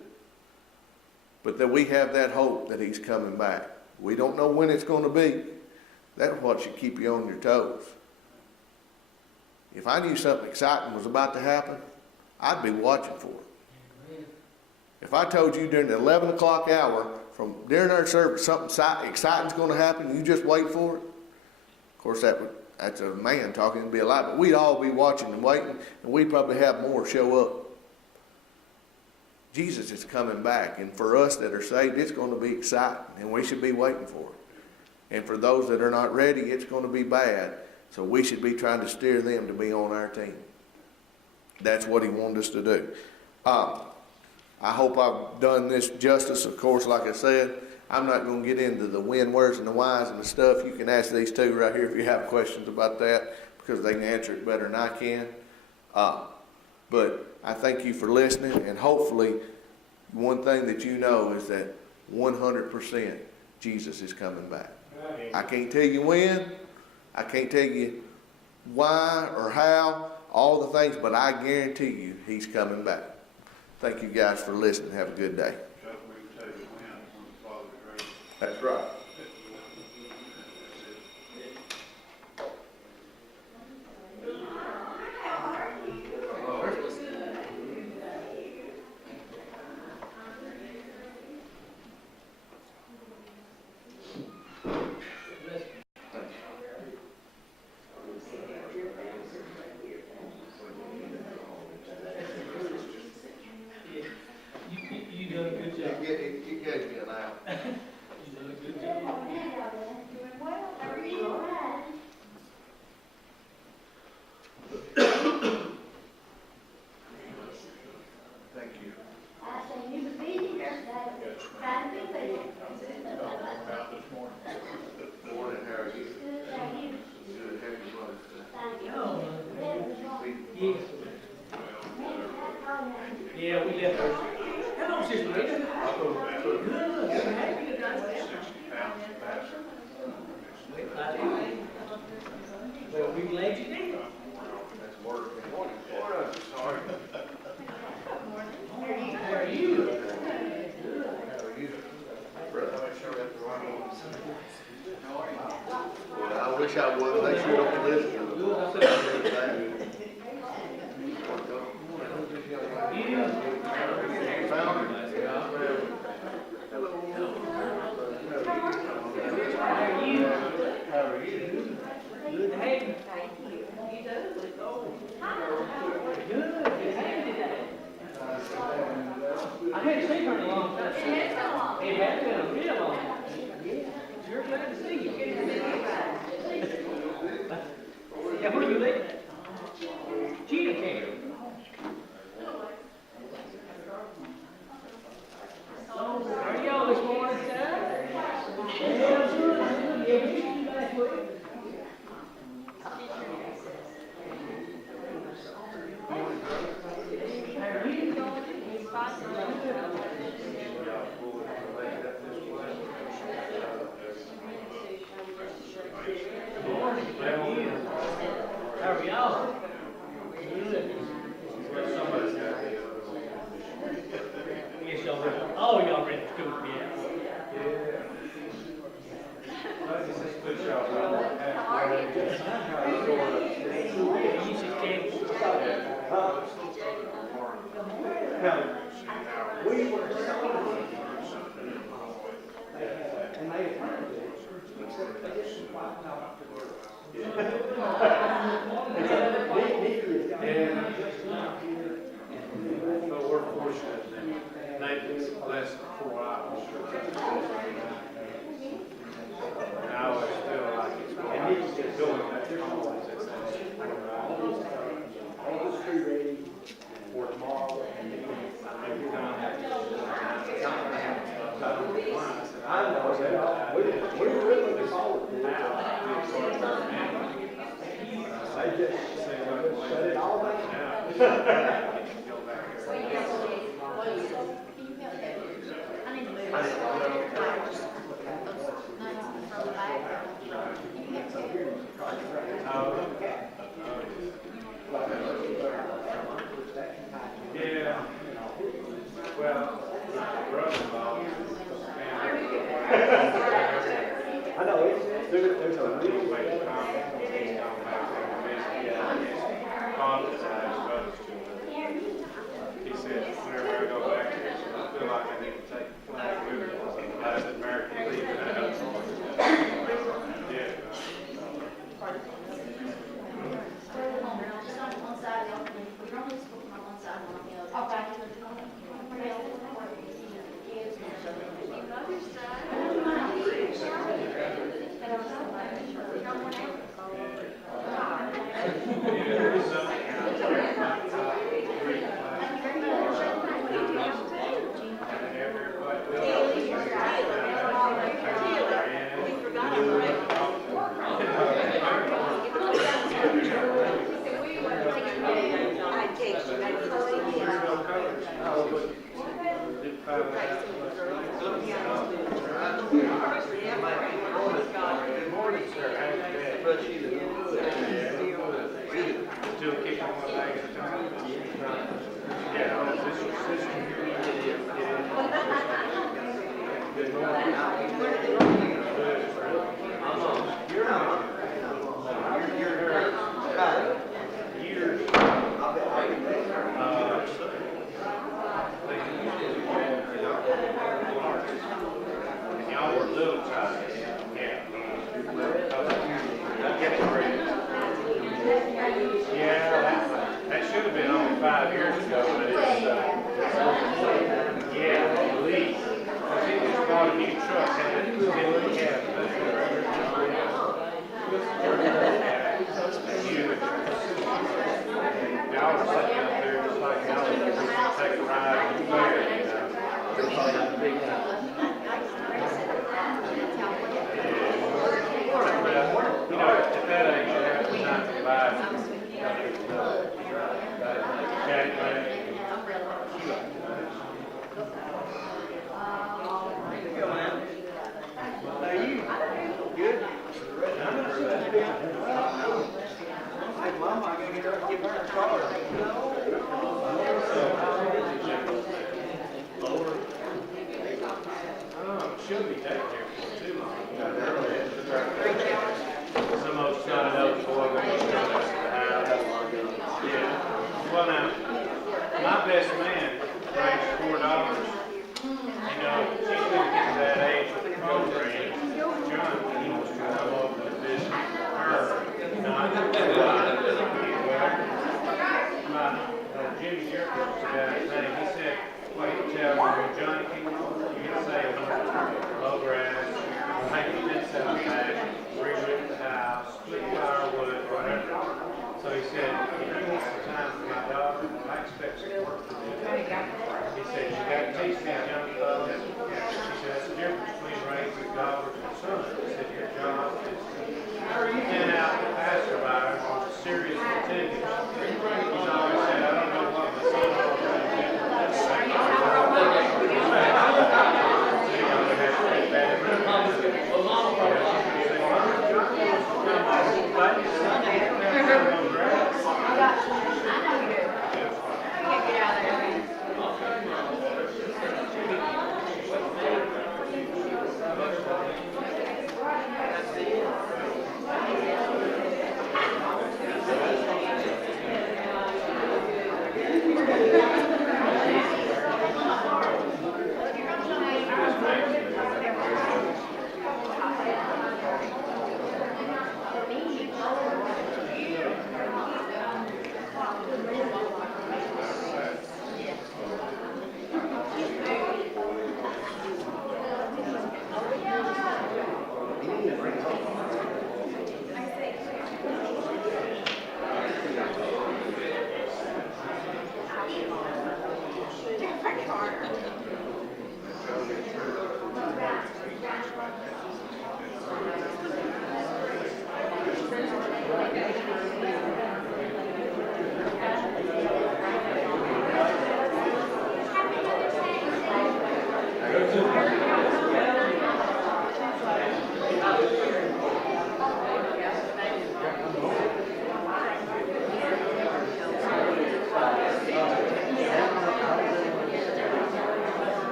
But that we have that hope that he's coming back. We don't know when it's going to be. That's what should keep you on your toes. If I knew something exciting was about to happen, I'd be watching for it. If I told you during the 11 o'clock hour, from during our service, something exciting is going to happen, you just wait for it. Of course, that's a man talking, it'd be a lie, but we'd all be watching and waiting, and we'd probably have more show up. Jesus is coming back, and for us that are saved, it's going to be exciting, and we should be waiting for it. And for those that are not ready, it's going to be bad. So we should be trying to steer them to be on our team. That's what he wanted us to do. I hope I've done this justice. Of course, like I said, I'm not going to get into the when, where's, and the whys and the stuff. You can ask these 2 right here if you have questions about that, because they can answer it better than I can. But I thank you for listening, and hopefully one thing that you know is that 100% Jesus is coming back. I can't tell you when, I can't tell you why or how, all the things, but I guarantee you he's coming back. Thank you guys for listening. Have a good day. That's right. You done a good job. It gave me an out. You done a good job. Thank you. I say you was busy yesterday, trying to be busy. Morning, how are you? Good, how are you? Good, how are you? Yes. Yeah, we left her. Hello, Sister Rita. Good, good, happy today. Well, we glad you did. Sorry. How are you? I wish I would. They sure don't listen to the Good to have you. Thank you. You too. Good. Good to have you today. I hadn't seen her in a long time. It has been a real long time. Yeah. Sure glad to see you. Yeah, where you live? Cheetah Camp. How are y'all this morning, sir? Yeah, good. Yeah, we see you last week. How are y'all? Yes, y'all ready? Oh, y'all ready to go? Yeah. You should change. But we're fortunate that Nathan's less than 4 hours. And I always feel like it's going back home. All this tree ready for tomorrow. I know, we really looking forward to it. I just shut it all down. Yeah. Well, brother-in-law. I know, there's a real way. He said, whenever I go back there, I feel like I need to take a flag with me. I said, American leave it out. Yeah. Good morning, sir. Still kicking one leg at a time? Yeah, this is your sister. Good morning. You're not. You're her. Years. Y'all were little child. Yeah. Yeah, that should have been only 5 years ago, but it's, yeah, I believe. Because he just bought a new truck, had a little cab. Y'all were sitting up there just like y'all were take a ride and there, you know. You know, at that age, you have to not to buy. Should be taken here for too long. Some of us not know before we go to the house. Yeah. Well, now, my best man brings $4. You know, she's going to get to that age with the program. John, he wants to come over and visit her. Not Jimmy Jerkins, the guy's name, he said, well, you tell me when Johnny came over, you can say, low grass, take the fence out back, re-roof the house, split firewood, whatever. So he said, if you want some time for my daughter, I expect some work to do. He said, you got to teach these young folks. He said, that's the difference between raising daughters and sons. He said, your job is to send out the passerby on serious attendance. He's always said, I don't know what my son will do.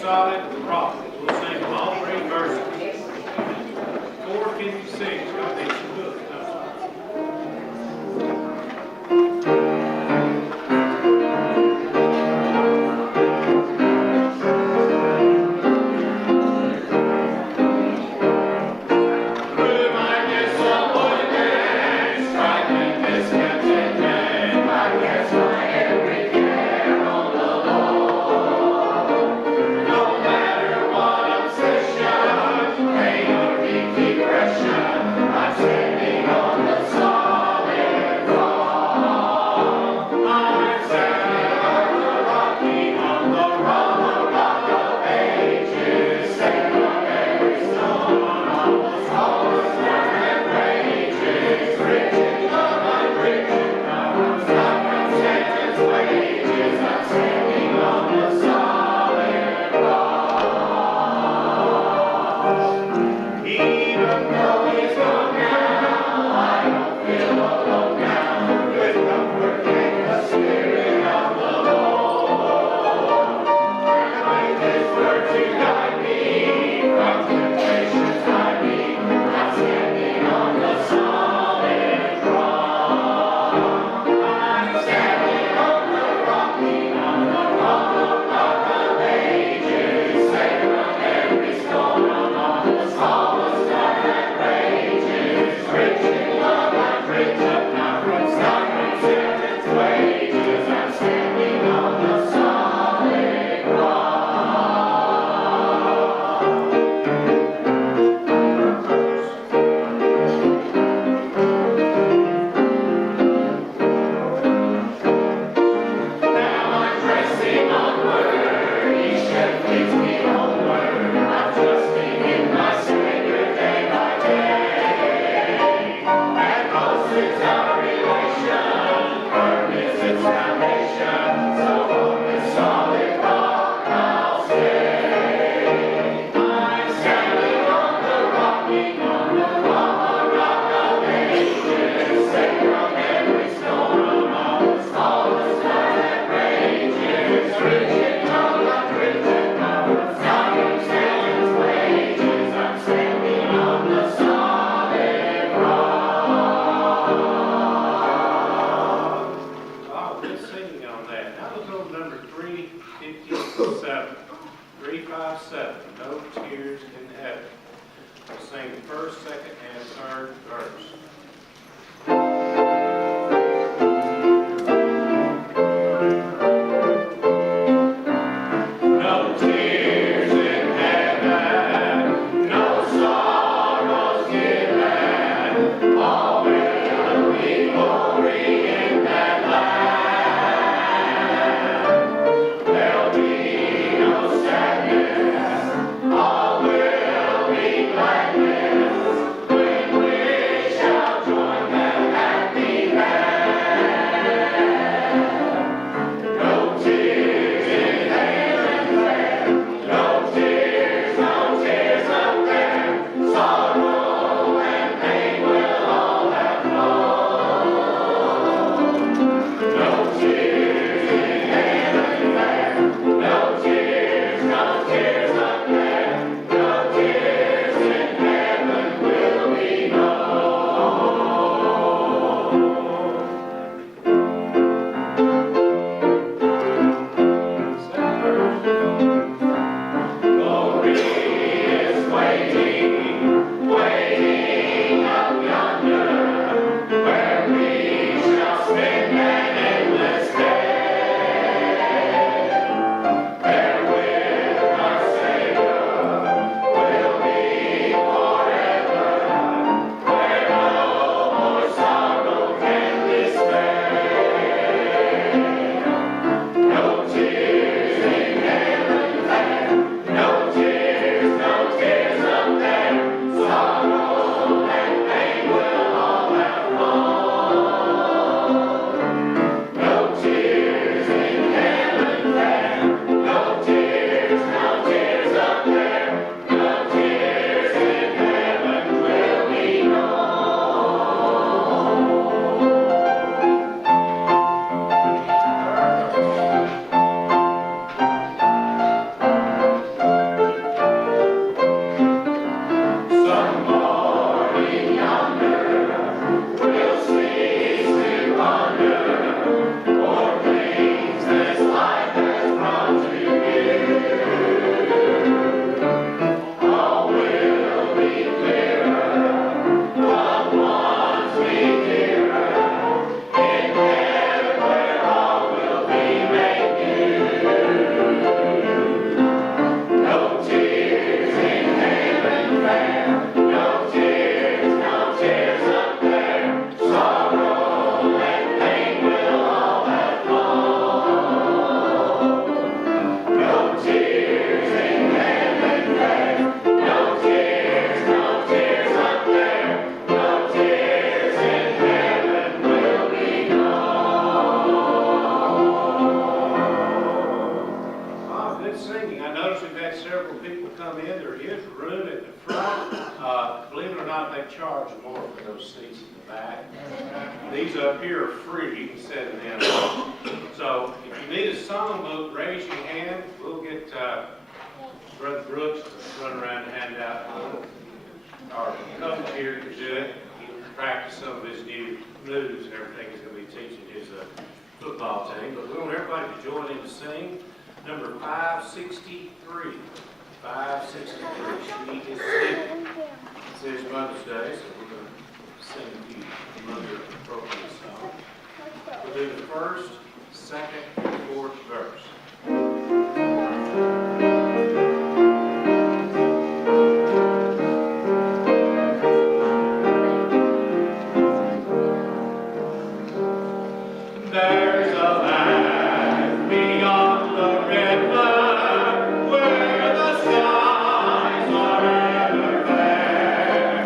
solid rock. We'll sing all three verses. 456, y'all need some books. singing. I noticed we've had several people come in. There is room at the front. Believe it or not, they charge more for those seats in the back. These up here are free. You can sit in them. So if you need a songbook, raise your hand. We'll get Brother Brooks to run around and hand out one. Our coach here to do it. He can practice some of his new moves and everything he's going to be teaching his football team. But we want everybody to join in to sing. Number 563. 563. She is singing. It's his Mother's Day, so we're going to sing a few mother appropriate songs. We'll do the first, second, and fourth verse. There's a land beyond the river where the skies are ever fair,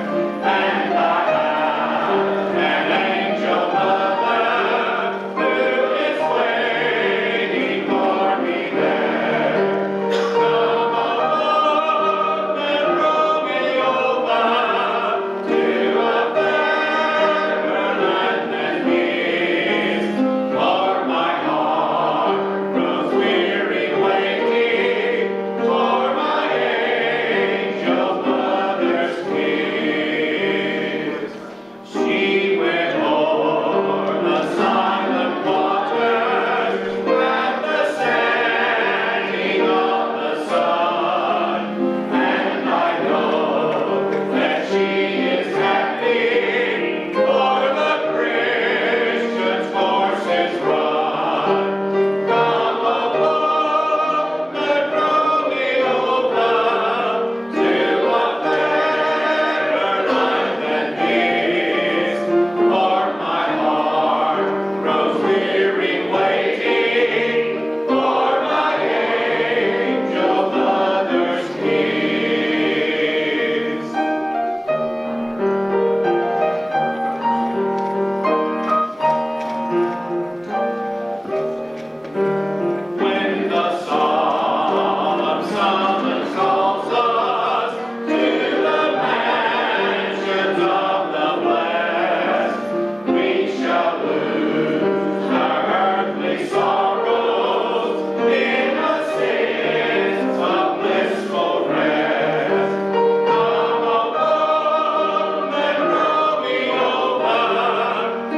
and I have an angel mother who is waiting for me there. Come along and row me over to a fairer land than his. For my heart grows weary waiting for my angel mother's kiss. She went o'er the silent waters and the setting of the sun, and I know that she is happy, for the Christian's course is run. Come along and row me over to a fairer land than his. For my heart grows weary waiting for my angel mother's kiss. When the solemn summons calls us to the mansions of the blessed, we shall lose our earthly sorrows in a sense of blissful rest. Come along and row me over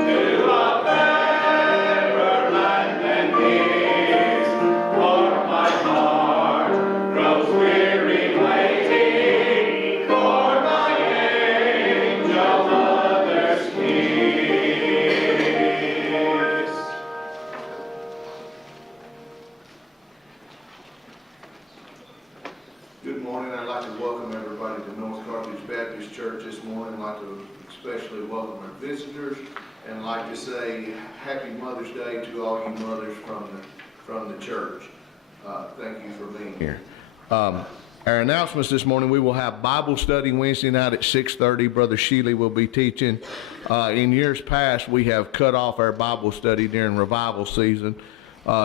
to a fairer land than his. For my heart grows weary waiting for my angel mother's kiss. Good morning. I'd like to welcome everybody to North Carthage Baptist Church this morning. I'd like to especially welcome our visitors and like to say Happy Mother's Day to all you mothers from the church. Thank you for being here. Our announcements this morning, we will have Bible study Wednesday night at 6:30. Brother Sheely will be teaching. In years past, we have cut off our Bible study during revival season.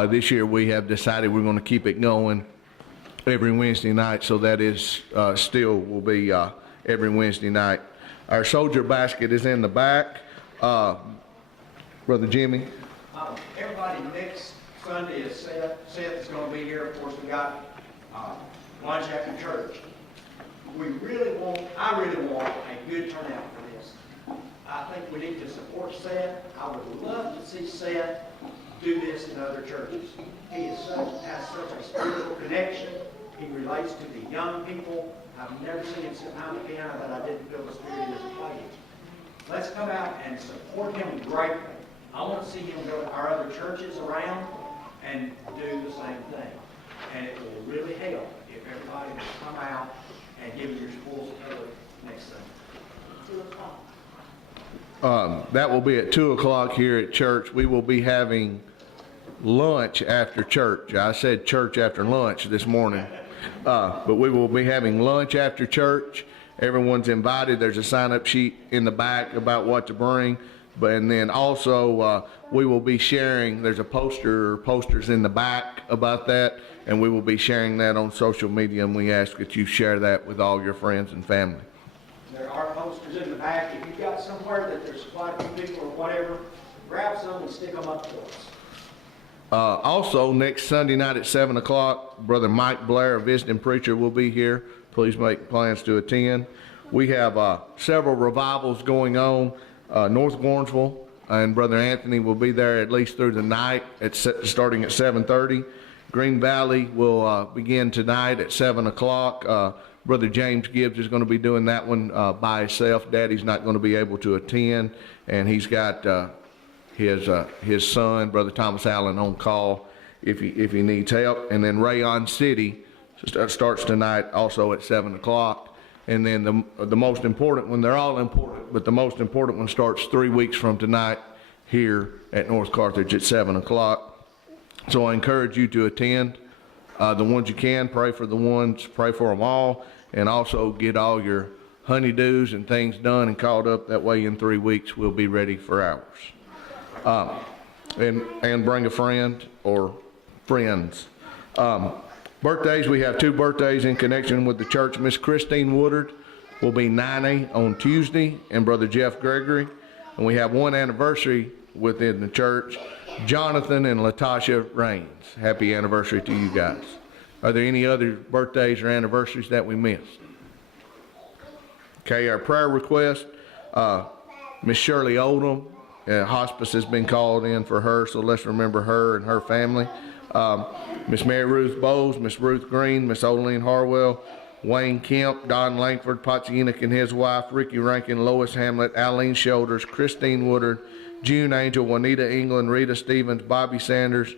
This year, we have decided we're going to keep it going every Wednesday night, so that is still will be every Wednesday night. Our soldier basket is in the back. Brother Jimmy. Everybody, next Sunday is Seth. Seth is going to be here. Of course, we got lunch after church. I really want a good turnout for this. I think we need to support Seth. I would love to see Seth do this in other churches. He has such a spiritual connection. He relates to the young people. I've never seen him sit behind the piano that I didn't feel the Spirit in his playing. Let's come out and support him greatly. I want to see him go to our other churches around and do the same thing. And it will really help if everybody will come out and give your full support next Sunday. 2 o'clock. That will be at 2 o'clock here at church. We will be having lunch after church. I said church after lunch this morning. But we will be having lunch after church. Everyone's invited. There's a sign-up sheet in the back about what to bring. But, and then also, we will be sharing, there's a posters in the back about that, and we will be sharing that on social media, and we ask that you share that with all your friends and family. There are posters in the back. If you've got somewhere that there's quite a few people or whatever, grab some and stick them up to us. Also, next Sunday night at 7 o'clock, Brother Mike Blair, a visiting preacher, will be here. Please make plans to attend. We have several revivals going on. North Warrensville, and Brother Anthony will be there at least through the night, starting at 7:30. Green Valley will begin tonight at 7 o'clock. Brother James Gibbs is going to be doing that one by himself. Daddy's not going to be able to attend, and he's got his son, Brother Thomas Allen, on call if he needs help. And then Rayon City starts tonight also at 7 o'clock. And then the most important one, they're all important, but the most important one starts 3 weeks from tonight here at North Carthage at 7 o'clock. So I encourage you to attend. The ones you can, pray for the ones, pray for them all, and also get all your honeydews and things done and caught up. That way in 3 weeks we'll be ready for ours. And bring a friend or friends. Birthdays, we have 2 birthdays in connection with the church. Miss Christine Woodard will be 90 on Tuesday, and Brother Jeff Gregory. And we have 1 anniversary within the church, Jonathan and Latasha Raines. Happy anniversary to you guys. Are there any other birthdays or anniversaries that we missed? Okay, our prayer request, Miss Shirley Oldham, hospice has been called in for her, so let's remember her and her family. Miss Mary Ruth Bowles, Miss Ruth Green, Miss Odeline Harwell, Wayne Kemp, Don Langford, Patsy Enoch and his wife, Ricky Rankin, Lois Hamlet, Eileen Shoulders, Christine Woodard, June Angel, Juanita England, Rita Stevens, Bobby Sanders,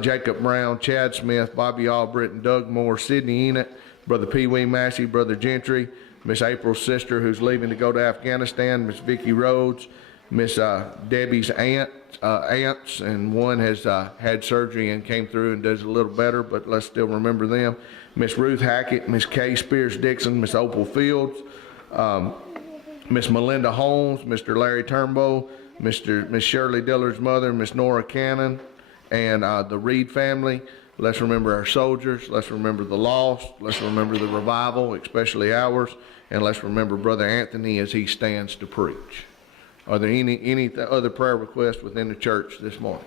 Jacob Brown, Chad Smith, Bobby Albritton, Doug Moore, Sidney Enoch, Brother Pee Wee Massey, Brother Gentry, Miss April's sister who's leaving to go to Afghanistan, Miss Vicki Rhodes, Miss Debbie's aunts, and one has had surgery and came through and does a little better, but let's still remember them. Miss Ruth Hackett, Miss Kay Spears Dixon, Miss Opal Fields, Miss Melinda Holmes, Mr. Larry Turnbow, Miss Shirley Diller's mother, Miss Nora Cannon, and the Reed family. Let's remember our soldiers. Let's remember the lost. Let's remember the revival, especially ours, and let's remember Brother Anthony as he stands to preach. Are there any other prayer requests within the church this morning?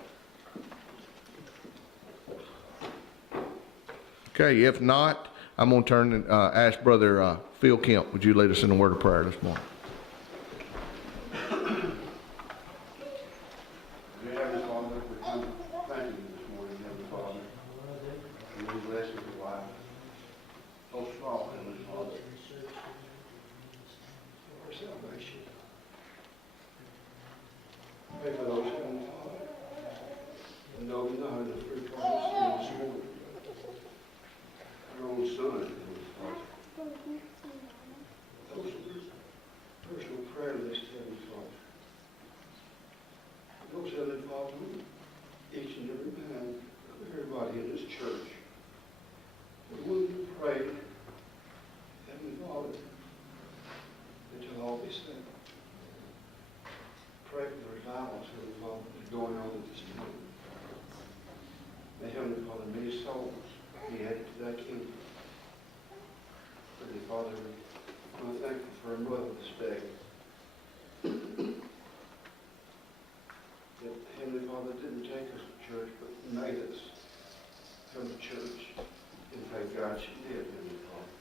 Okay, if not, I'm going to turn and ask Brother Phil Kemp, would you lead us in a word of prayer this morning? Dear Heavenly Father, we come thank you this morning, Heavenly Father, and we bless your life. So strong, Heavenly Father, for salvation. Pray for those, Heavenly Father, and those not in the free promise this morning. Your own Son, Heavenly Father. Those are personal prayer list, Heavenly Father. Those, Heavenly Father, each and every man, everybody in this church, that we would pray, Heavenly Father, that you'll all be saved. Pray for the revivals, Heavenly Father, that's going on at this time. May, Heavenly Father, many souls be added to thy kingdom. Heavenly Father, I want to thank you for a Mother's Day. That Heavenly Father didn't take us to church, but made us come to church. And thank God she did, Heavenly Father.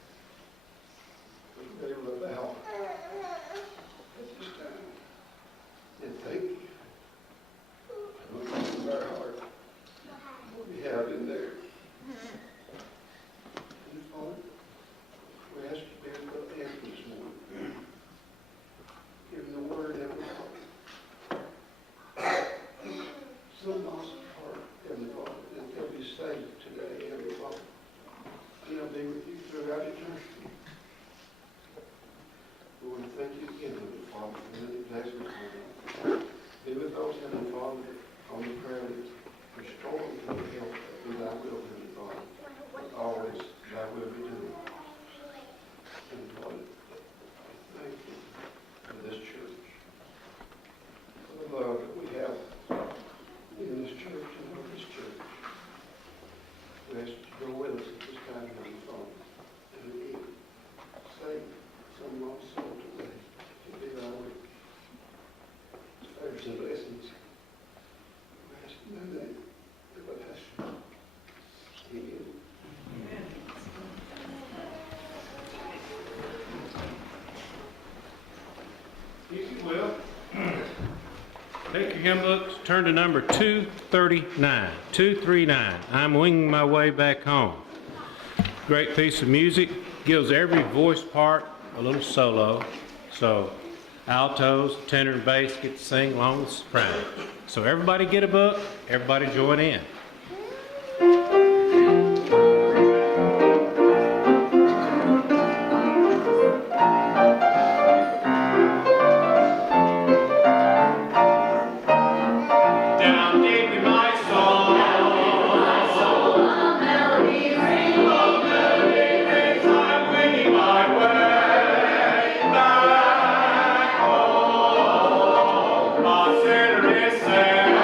We're able to bow at this time. And thank you. From our heart, what we have in there. And Father, we ask you to be able to answer this morning. Give him the word, Heavenly Father. Some lost heart, Heavenly Father, that they'll be saved today, Heavenly Father. And they'll be with you throughout eternity. We want to thank you again, Heavenly Father, for many blessings. Be with those, Heavenly Father, on the prayer list. Restore them to the health. Be thy will, Heavenly Father. Always thy will be done. And Father, thank you for this church. For the your hymn books, turn to number 239. 239. I'm winging my way back home. Great piece of music. Gives every voice part a little solo. So altos, tenor, and bass get to sing along with soprano. So everybody get a book. Everybody join in. My sinner is saved.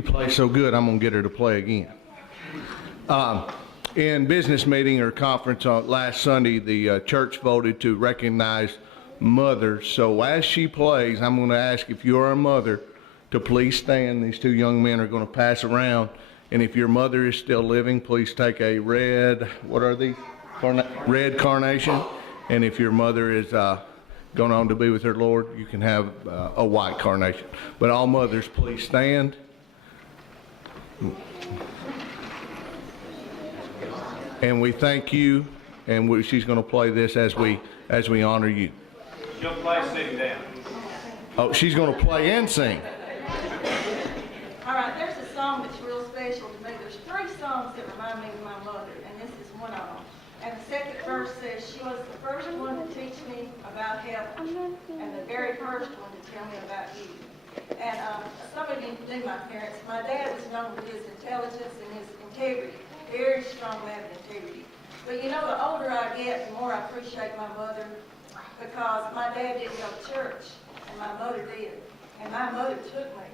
She plays so good, I'm going to get her to play again. In business meeting or conference last Sunday, the church voted to recognize mothers. So as she plays, I'm going to ask if you're a mother to please stand. These two young men are going to pass around. And if your mother is still living, please take a red, what are these? Red carnation. And if your mother is going on to be with her Lord, you can have a white carnation. But all mothers, please stand. And we thank you, and she's going to play this as we honor you. She'll play sitting down. Oh, she's going to play and sing. All right, there's a song that's real special to me. There's 3 songs that remind me of my mother, and this is one of them. And the second verse says, she was the first one to teach me about heaven, and the very first one to tell me about you. And some of you knew my parents. My dad was known for his intelligence and his integrity, very strong man of integrity. But you know, the older I get, the more I appreciate my mother, because my dad didn't go to church, and my mother did. And my mother took me.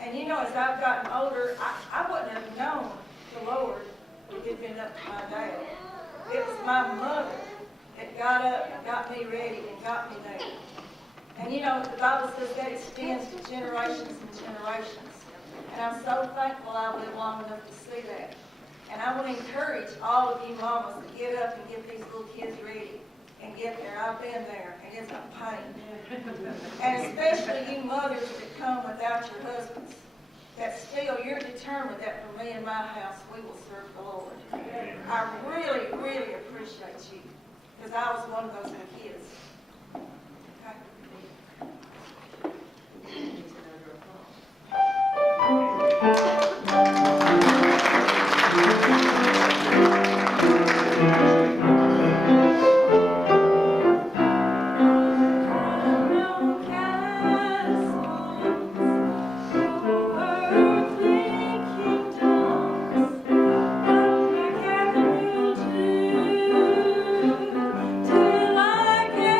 And you know, as I've gotten older, I wouldn't have known the Lord if it had been up to my dad. It was my mother that got up and got me ready and got me there. And you know, the Bible says that extends to generations and generations. And I'm so thankful I lived long enough to see that. And I want to encourage all of you mamas to get up and get these little kids ready and get there. I've been there, and it's a pain. And especially you mothers that come without your husbands, that still you're determined that for me and my house, we will serve the Lord. I really, really appreciate you, because I was one of those little kids. Till I get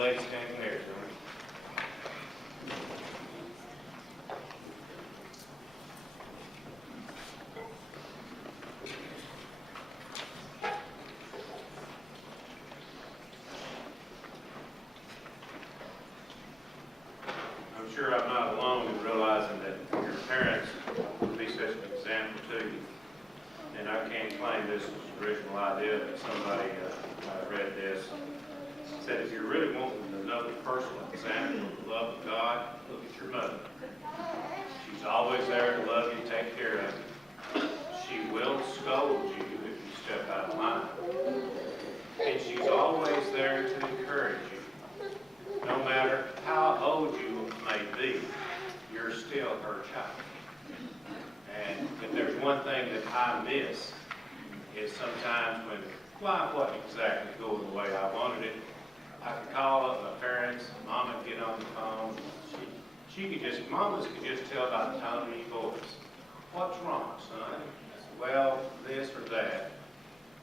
ladies standing there, Joey. I'm sure I'm not alone in realizing that your parents would be such an example to you. And I can't claim this was the original idea, but somebody read this. Said if you're really wanting another personal example of the love of God, look at your mother. She's always there to love you, take care of you. She will scold you if you step out of line. And she's always there to encourage you. No matter how old you may be, you're still her child. And if there's one thing that I miss, is sometimes when life wasn't exactly going the way I wanted it, I could call up my parents, Mama would get on the phone, Mamas could just tell by the tone of your voice, what's wrong, son? I said, well, this or that.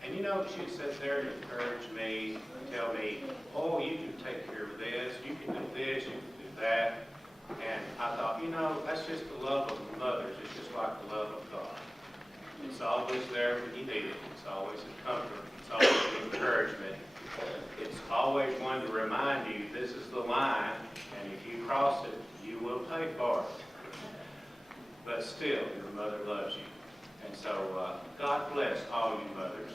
And you know, she'd sit there and encourage me, tell me, oh, you can take care of this, you can do this, you can do that. And I thought, you know, that's just the love of mothers. It's just like the love of God. It's always there when you need it. It's always a comfort. It's always an encouragement. It's always one to remind you this is the line, and if you cross it, you will pay for it. But still, your mother loves you. And so, God bless all you mothers.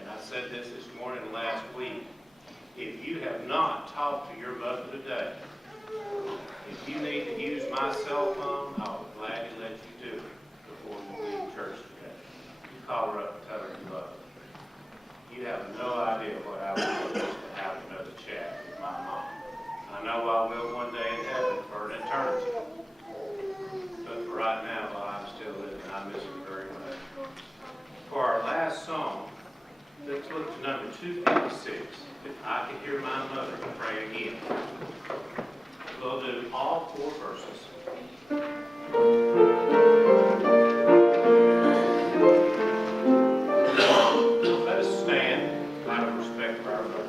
And I said this morning and last week. If you have not talked to your mother today, if you need to use my cell phone, I'll gladly let you do it before you leave church today. You call her up and tell her you love her. You have no idea what I would do to have another chat with my mom. I know I will one day in heaven for an eternity. But for right now, while I'm still living, I miss her very much. For our last song, let's look to number 256. If I could hear my mother pray again. We'll do all 4 verses. Let us stand out of respect for our brothers.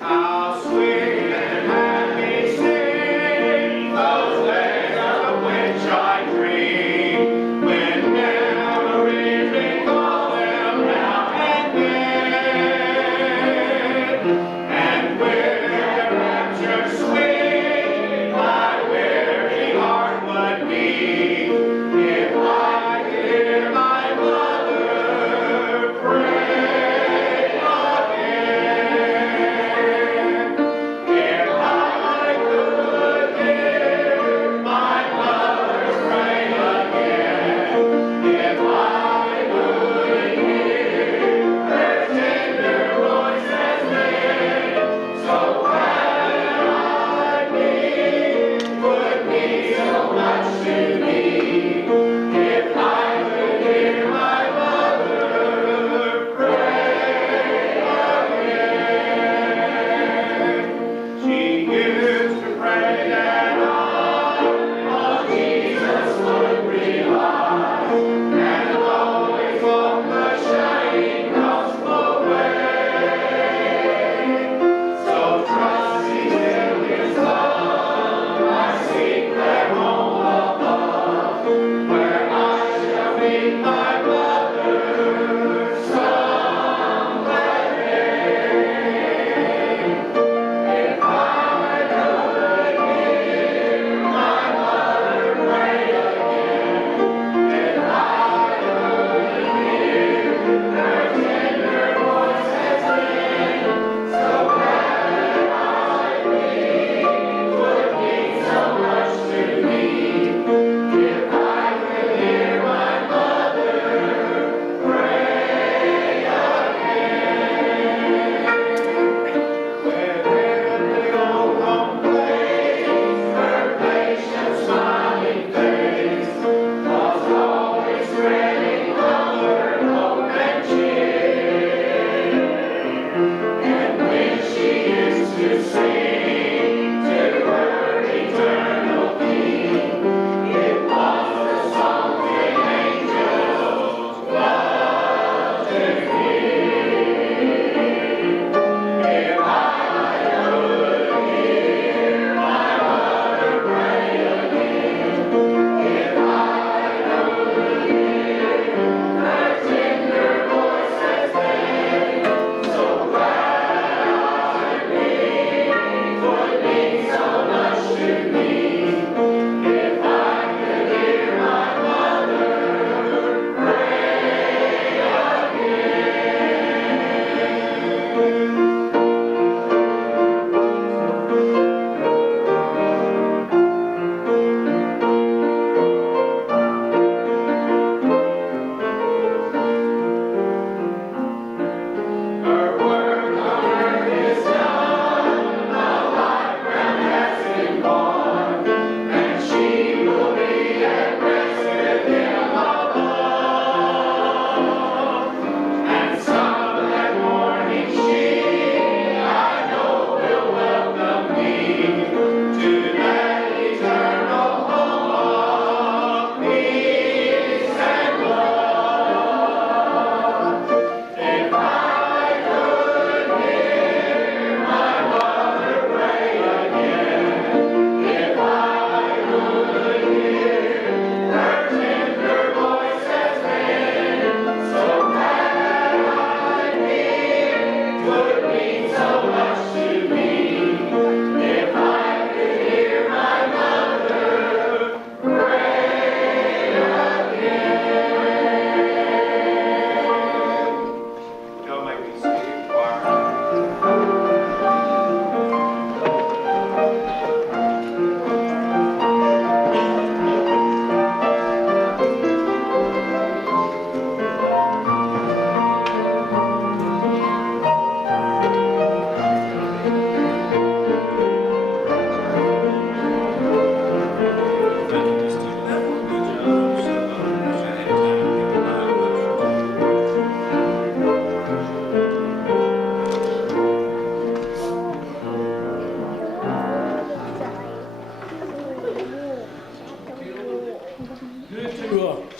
How sweet and happy sing those days of which I dream, when memories recall them now and then, and with their rapture sweet, my weary heart would beat, if I could hear my mother pray again. If I could hear my mother pray again, if I could hear her tender voice as then, so glad I'd be, would mean so much to me. If I could hear my mother pray again. She used to pray that on Jesus would rely, and always walk the shining gospel way. So trusting in His love, I seek that home above, where I shall meet my mother some day. If I could hear my mother pray again, if I could hear her tender voice as then, so glad I'd be, would mean so much to me. If I could hear my mother pray again. Within the old home place, her patient smiling face was always spreading comfort, hope, and cheer. And when she used to sing to her eternal King, it was the song the angels loved to hear. If I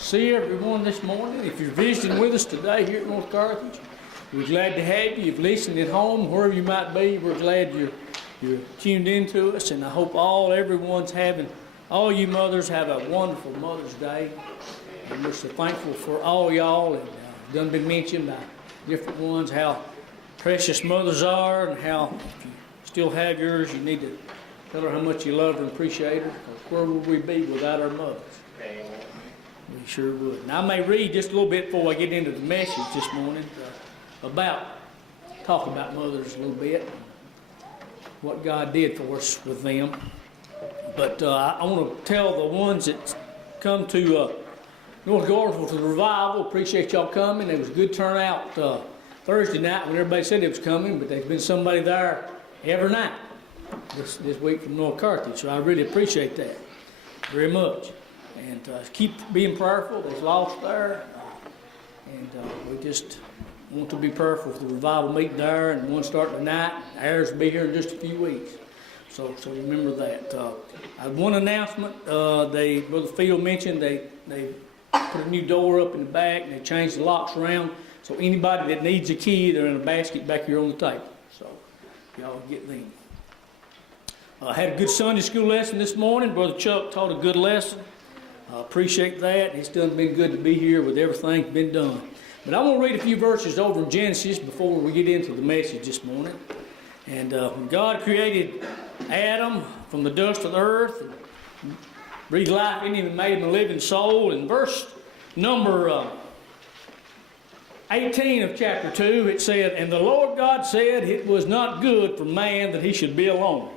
see everyone this morning. If you're visiting with us today here at North Carthage, we're glad to have you. If you've listened at home, wherever you might be, we're glad you're tuned into us, and I hope all you mothers have a wonderful Mother's Day. And we're so thankful for all y'all, and done been mentioned by different ones how precious mothers are, and how if you still have yours, you need to tell her how much you love her and appreciate her, because where would we be without our mothers? We sure would. And I may read just a little bit before I get into the message this morning talk about mothers a little bit, what God did for us with them. But I want to tell the ones that come to North Gordonsville to the revival, appreciate y'all coming. There was a good turnout Thursday night when everybody said it was coming, but there's been somebody there every night this week from North Carthage, so I really appreciate that very much. And keep being prayerful. There's lost there, and we just want to be prayerful for the revival meeting there, and one starting tonight. Ours will be here in just a few weeks, so remember that. I had one announcement. Brother Field mentioned they put a new door up in the back, and they changed the locks around. So anybody that needs a key, they're in a basket back here on the table. So y'all get them. I had a good Sunday school lesson this morning. Brother Chuck taught a good lesson. I appreciate that. It's been good to be here with everything that's been done. But I want to read a few verses over in Genesis before we get into the message this morning. And when God created Adam from the dust of the earth, and breathed life in him and made him a living soul, in verse number 18 of chapter 2, it said, "And the Lord God said, it was not good for man that he should be alone.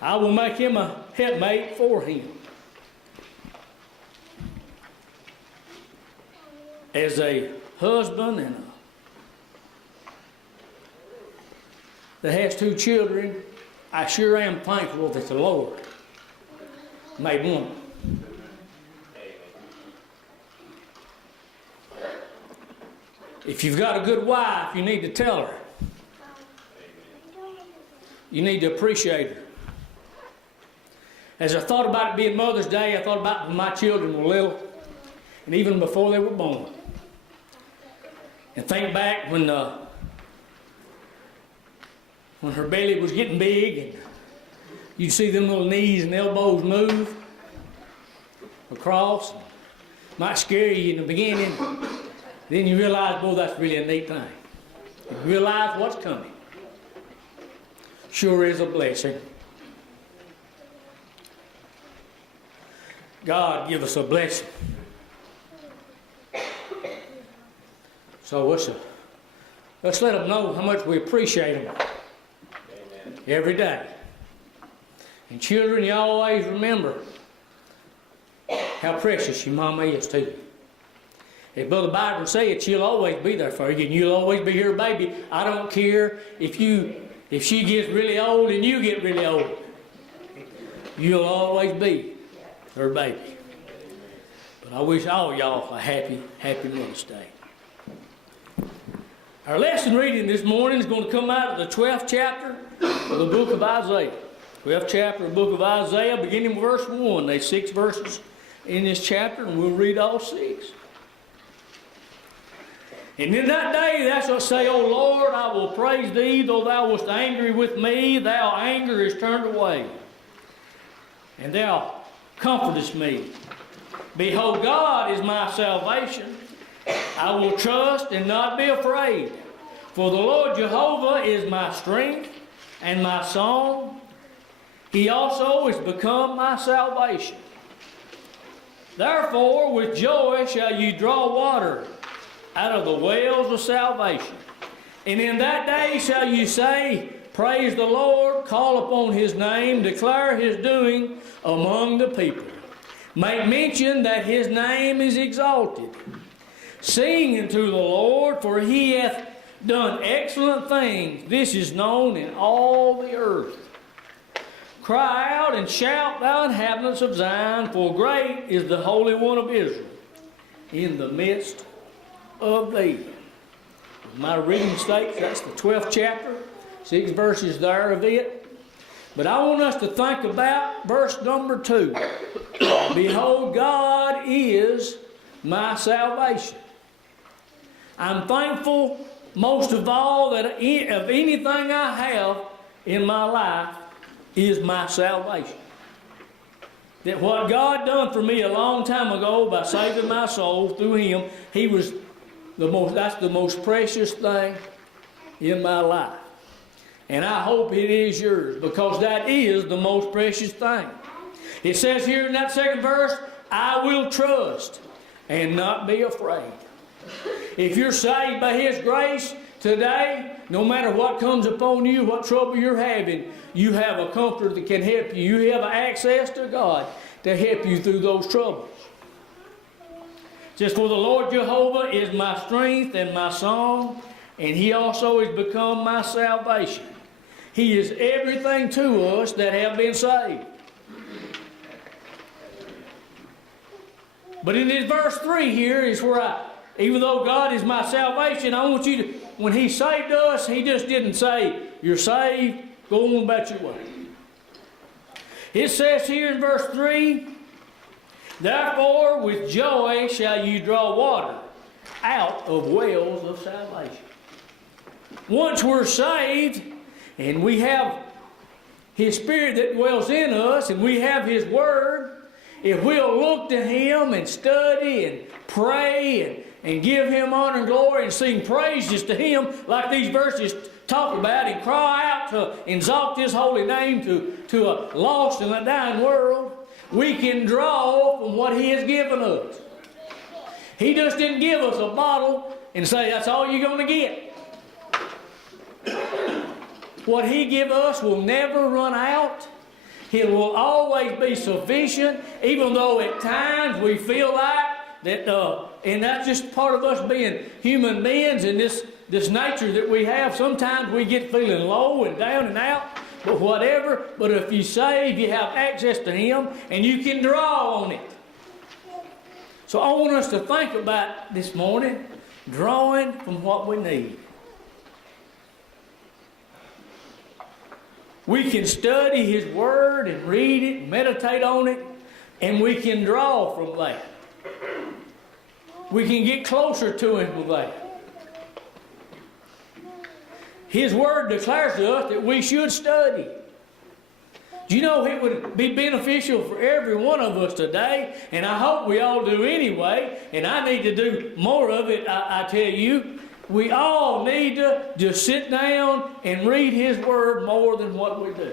I will make him a helpmate for him." As a husband that has two children, I sure am thankful that the Lord made one. If you've got a good wife, you need to tell her. You need to appreciate her. As I thought about it being Mother's Day, I thought about when my children were little, and even before they were born. And think back when her belly was getting big, and you'd see them little knees and elbows move across. Might scare you in the beginning. Then you realize, boy, that's really a neat thing. You realize what's coming. Sure is a blessing. God give us a blessing. So let's let them know how much we appreciate them every day. And children, you always remember how precious your mama is to you. If Brother Byron said, she'll always be there for you, and you'll always be her baby. I don't care if she gets really old and you get really old. You'll always be her baby. But I wish all y'all a happy Mother's Day. Our lesson reading this morning is going to come out of the 12th chapter of the book of Isaiah. 12th chapter of the book of Isaiah, beginning with verse 1. There's 6 verses in this chapter, and we'll read all 6. "And in that day thou shalt say, O Lord, I will praise thee, though thou wast angry with me, thou anger is turned away, and thou comfortest me. Behold, God is my salvation. I will trust and not be afraid. For the Lord Jehovah is my strength and my song. He also is become my salvation. Therefore with joy shall you draw water out of the wells of salvation. And in that day shall you say, Praise the Lord, call upon his name, declare his doing among the people. Make mention that his name is exalted. Sing unto the Lord, for he hath done excellent things. This is known in all the earth. Cry out and shout, thou inhabitants of Zion, for great is the Holy One of Israel in the midst of thee. My reading states that's the 12th chapter, 6 verses there of it. But I want us to think about verse number 2. Behold, God is my salvation. I'm thankful most of all that of anything I have in my life is my salvation. That what God done for me a long time ago by saving my soul through Him, that's the most precious thing in my life. And I hope it is yours, because that is the most precious thing. It says here in that second verse, I will trust and not be afraid. If you're saved by His grace today, no matter what comes upon you, what trouble you're having, you have a comforter that can help you. You have access to God to help you through those troubles. Just for the Lord Jehovah is my strength and my song, and He also has become my salvation. He is everything to us that have been saved. But in this verse 3 here is where even though God is my salvation, I want you to, when He saved us, He just didn't say, you're saved, go on about your way. It says here in verse 3, therefore with joy shall you draw water out of wells of salvation. Once we're saved, and we have His Spirit that dwells in us, and we have His Word, if we'll look to Him and study and pray and give Him honor and glory and sing praises to Him like these verses talk about, and cry out to exalt His holy name to a lost and a dying world, we can draw from what He has given us. He just didn't give us a bottle and say that's all you're going to get. What He give us will never run out. It will always be sufficient, even though at times we feel like that, and that's just part of us being human beings and this nature that we have. Sometimes we get feeling low and down and out, but whatever. But if you save, you have access to Him, and you can draw on it. So I want us to think about this morning, drawing from what we need. We can study His Word and read it, and meditate on it, and we can draw from that. We can get closer to Him with that. His Word declares to us that we should study. Do you know it would be beneficial for every one of us today? And I hope we all do anyway, and I need to do more of it, I tell you. We all need to just sit down and read His Word more than what we do.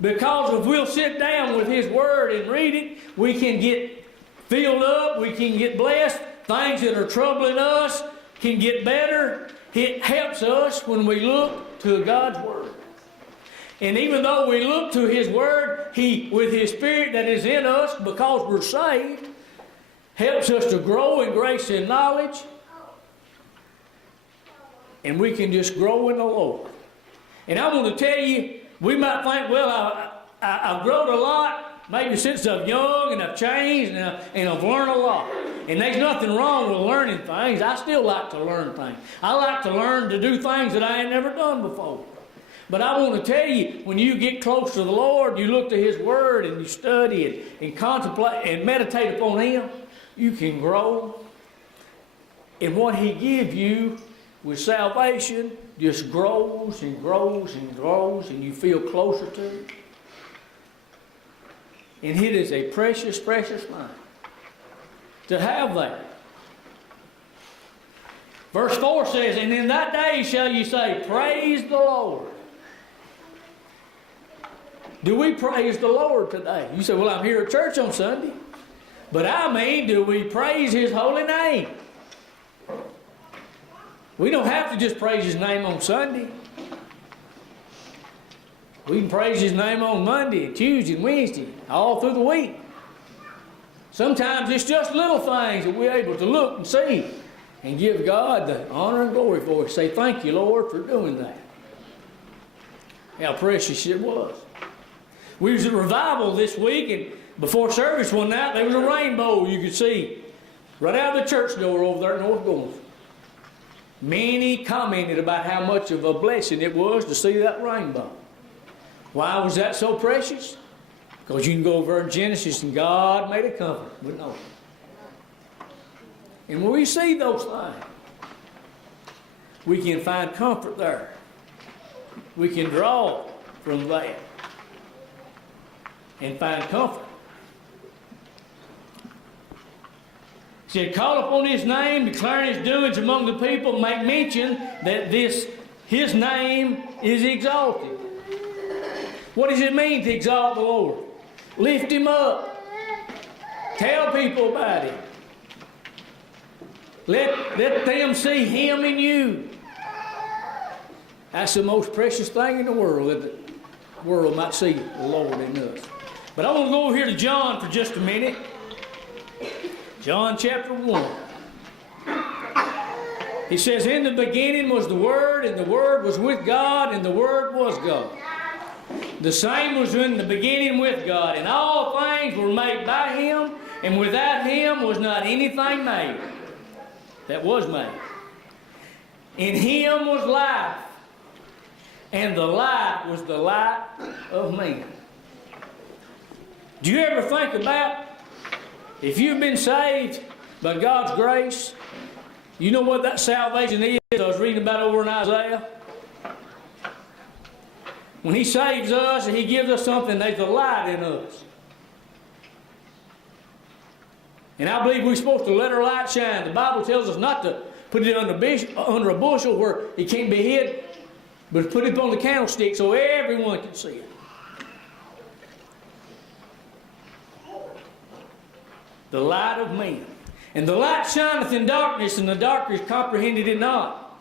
Because if we'll sit down with His Word and read it, we can get filled up, we can get blessed. Things that are troubling us can get better. It helps us when we look to God's Word. And even though we look to His Word, He, with His Spirit that is in us because we're saved, helps us to grow in grace and knowledge. And we can just grow in the Lord. And I want to tell you, we might think, well, I've grown a lot, maybe since I'm young, and I've changed, and I've learned a lot. And there's nothing wrong with learning things. I still like to learn things. I like to learn to do things that I ain't never done before. But I want to tell you, when you get close to the Lord, you look to His Word, and you study and contemplate and meditate upon Him, you can grow. And what He gives you with salvation just grows and grows and grows, and you feel closer to Him. And it is a precious, precious thing to have that. Verse 4 says, and in that day shall you say, praise the Lord. Do we praise the Lord today? You say, well, I'm here at church on Sunday. But I mean, do we praise His holy name? We don't have to just praise His name on Sunday. We can praise His name on Monday, and Tuesday, and Wednesday, all through the week. Sometimes it's just little things that we're able to look and see and give God the honor and glory for it. Say, thank you, Lord, for doing that. How precious it was. We was at revival this week, and before service one night, there was a rainbow you could see right out of the church door over there at North Gordonsville. Many commented about how much of a blessing it was to see that rainbow. Why was that so precious? Because you can go over in Genesis and God made a covenant with Noah. And when we see those things, we can find comfort there. We can draw from that and find comfort. He said, call upon his name, declaring his doings among the people, make mention that his name is exalted. What does it mean to exalt the Lord? Lift him up. Tell people about him. Let them see him in you. That's the most precious thing in the world, that the world might see the Lord in us. But I want to go over here to John for just a minute. John chapter 1. He says, in the beginning was the Word, and the Word was with God, and the Word was God. The same was in the beginning with God, and all things were made by him, and without him was not anything made that was made. In him was life, and the light was the light of men. Do you ever think about, if you've been saved by God's grace, you know what that salvation is? I was reading about over in Isaiah. When he saves us and he gives us something, there's a light in us. And I believe we're supposed to let our light shine. The Bible tells us not to put it under a bushel where it can't be hid, but put it on the candlestick so everyone can see it. The light of men. And the light shineth in darkness, and the darkness comprehended it not.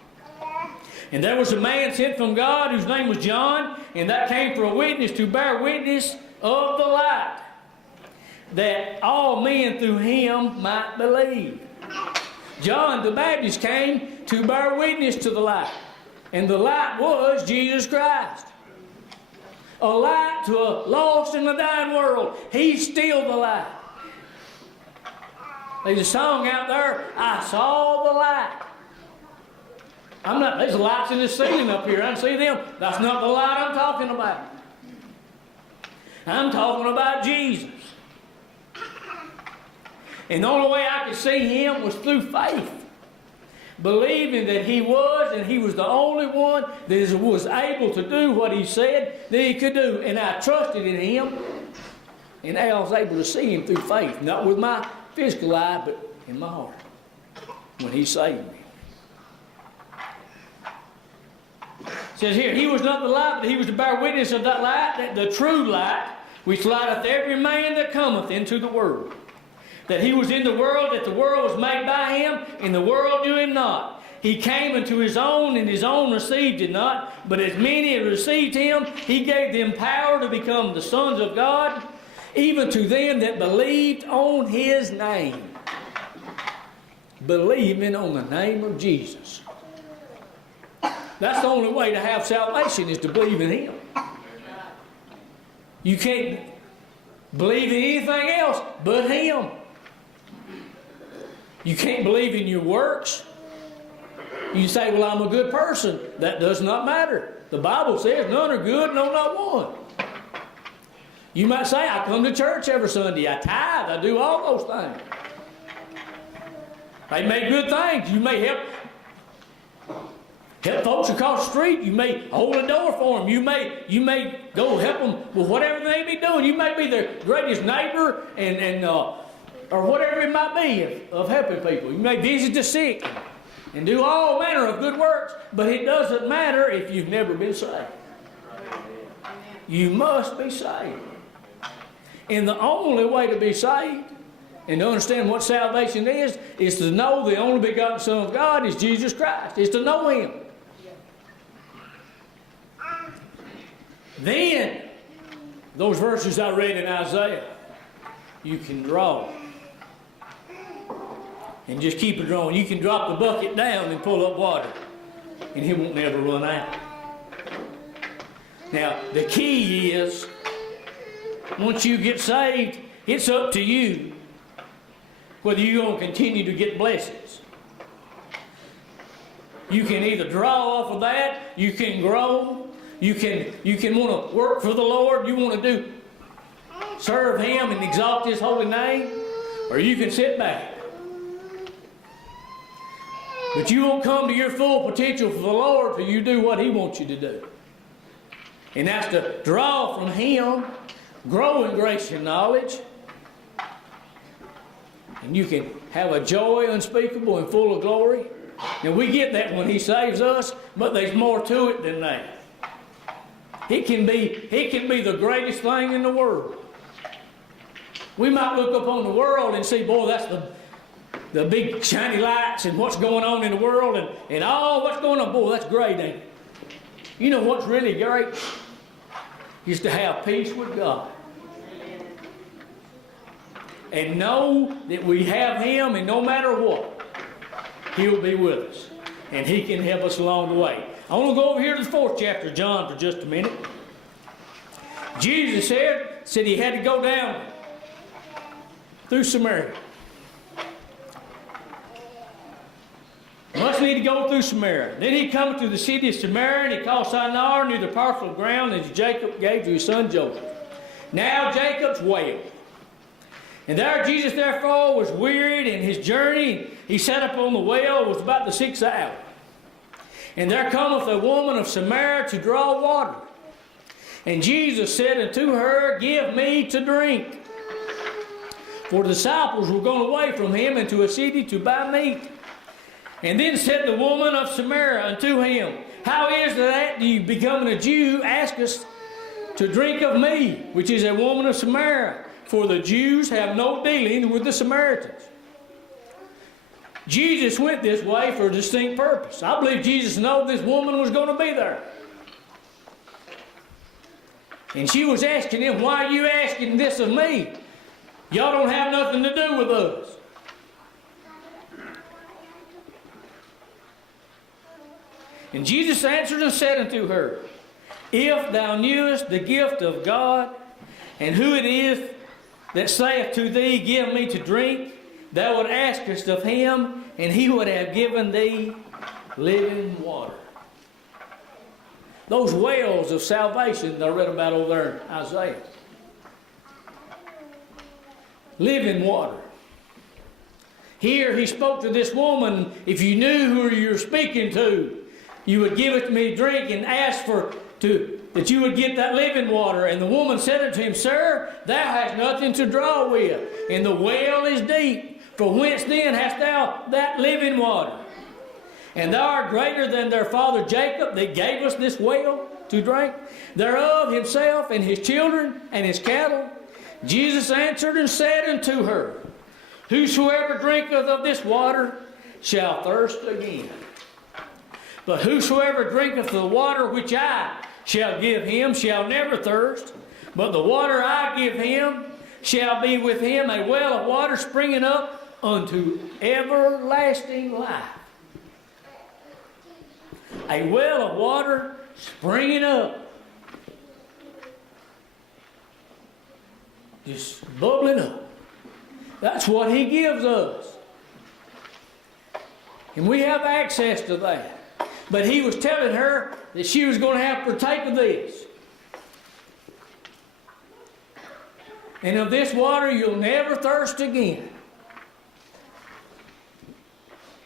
And there was a man sent from God whose name was John, and that came for a witness, to bear witness of the light, that all men through him might believe. John the Baptist came to bear witness to the light, and the light was Jesus Christ. A light to a lost and a dying world. He's still the light. There's a song out there, I saw the light. There's lights in the ceiling up here. I can see them. That's not the light I'm talking about. I'm talking about Jesus. And the only way I could see him was through faith. Believing that he was, and he was the only one that was able to do what he said that he could do. And I trusted in him. And I was able to see him through faith. Not with my physical eye, but in my heart. When he saved me. It says here, he was not the light, but he was to bear witness of that light, that the true light, which lighteth every man that cometh into the world. That he was in the world, that the world was made by him, and the world knew him not. He came unto his own, and his own received him not. But as many as received him, he gave them power to become the sons of God, even to them that believed on his name. Believing on the name of Jesus. That's the only way to have salvation, is to believe in him. You can't believe in anything else but him. You can't believe in your works. You say, well, I'm a good person. That does not matter. The Bible says none are good, no, not one. You might say, I come to church every Sunday. I tithe. I do all those things. They make good things. You may help folks across the street. You may hold a door for them. You may go help them with whatever they may be doing. You may be their greatest neighbor or whatever it might be of helping people. You may visit the sick and do all manner of good works, but it doesn't matter if you've never been saved. You must be saved. And the only way to be saved and to understand what salvation is to know the only begotten Son of God is Jesus Christ. Is to know him. Then, those verses I read in Isaiah, you can draw. And just keep it drawing. You can drop the bucket down and pull up water. And it won't never run out. Now, the key is, once you get saved, it's up to you whether you're going to continue to get blessings. You can either draw off of that, you can grow, you can want to work for the Lord, you want to do serve Him and exalt His holy name, or you can sit back. But you won't come to your full potential for the Lord till you do what He wants you to do. And that's to draw from Him, grow in grace and knowledge, and you can have a joy unspeakable and full of glory. And we get that when He saves us, but there's more to it than that. It can be the greatest thing in the world. We might look upon the world and see, boy, that's the big shiny lights and what's going on in the world and all what's going on. Boy, that's great, ain't it? You know what's really great? Is to have peace with God. And know that we have Him, and no matter what, He'll be with us. And He can help us along the way. I want to go over here to the 4th chapter of John for just a minute. Jesus said He had to go down through Samaria. Must need to go through Samaria. Then He come to the city of Samaria, and He called Sinar near the parcel of ground that Jacob gave to his son Joseph. Now Jacob's well. And there Jesus therefore was wearied in his journey. He sat up on the well. It was about the 6th hour. And there cometh a woman of Samaria to draw water. And Jesus said unto her, Give me to drink. For the disciples were gone away from Him into a city to buy meat. And then said the woman of Samaria unto Him, How is it that you, becoming a Jew, ask us to drink of me, which is a woman of Samaria? For the Jews have no dealing with the Samaritans. Jesus went this way for a distinct purpose. I believe Jesus knew this woman was going to be there. And she was asking Him, Why are you asking this of me? Y'all don't have nothing to do with us. And Jesus answered and said unto her, If thou knewest the gift of God, and who it is that saith to thee, Give me to drink, thou would askest of Him, and He would have given thee living water. Those wells of salvation that I read about over there in Isaiah. Living water. Here He spoke to this woman. If you knew who you were speaking to, you would give it to me to drink and ask that you would get that living water. And the woman said unto Him, Sir, thou hast nothing to draw with, and the well is deep. From whence then hast thou that living water? And thou art greater than their father Jacob, that gave us this well to drink, thereof himself and his children and his cattle. Jesus answered and said unto her, Whosoever drinketh of this water shall thirst again. But whosoever drinketh the water which I shall give him shall never thirst. But the water I give him shall be with him a well of water springing up unto everlasting life. A well of water springing up. Just bubbling up. That's what He gives us. And we have access to that. But He was telling her that she was going to have to partake of this. And of this water you'll never thirst again.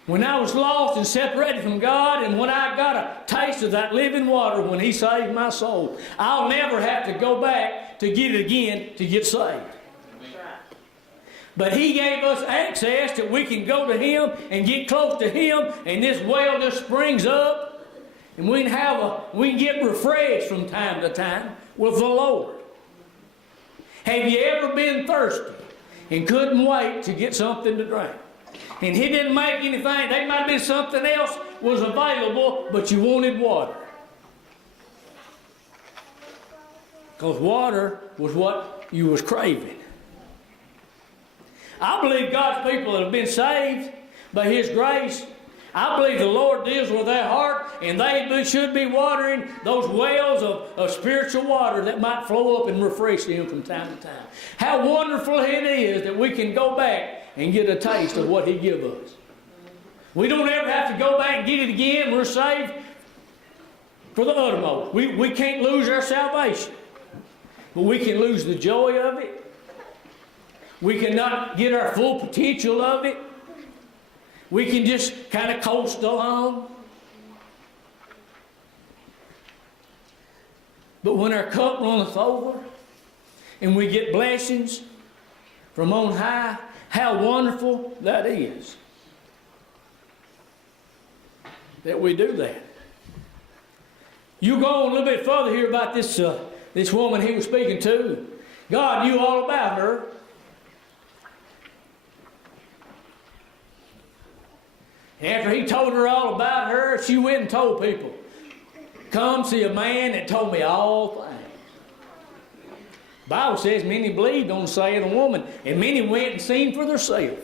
When I was lost and separated from God, and when I got a taste of that living water when He saved my soul, I'll never have to go back to get it again to get saved. But He gave us access that we can go to Him and get close to Him, and this well just springs up, and we can get refreshed from time to time with the Lord. Have you ever been thirsty and couldn't wait to get something to drink? And He didn't make anything. There might have been something else was available, but you wanted water. Because water was what you was craving. I believe God's people that have been saved by His grace, I believe the Lord deals with their heart, and they should be watering those wells of spiritual water that might flow up and refresh them from time to time. How wonderful it is that we can go back and get a taste of what He gives us. We don't ever have to go back and get it again. We're saved for the uttermost. We can't lose our salvation. but we can lose the joy of it. We cannot get our full potential of it. We can just kind of coast along. But when our cup runneth over and we get blessings from on high, how wonderful that is that we do that. You go on a little bit further here about this woman he was speaking to. God knew all about her. After he told her all about her, she went and told people, come see a man that told me all things. The Bible says many believed on the saying of the woman, and many went and seen for themselves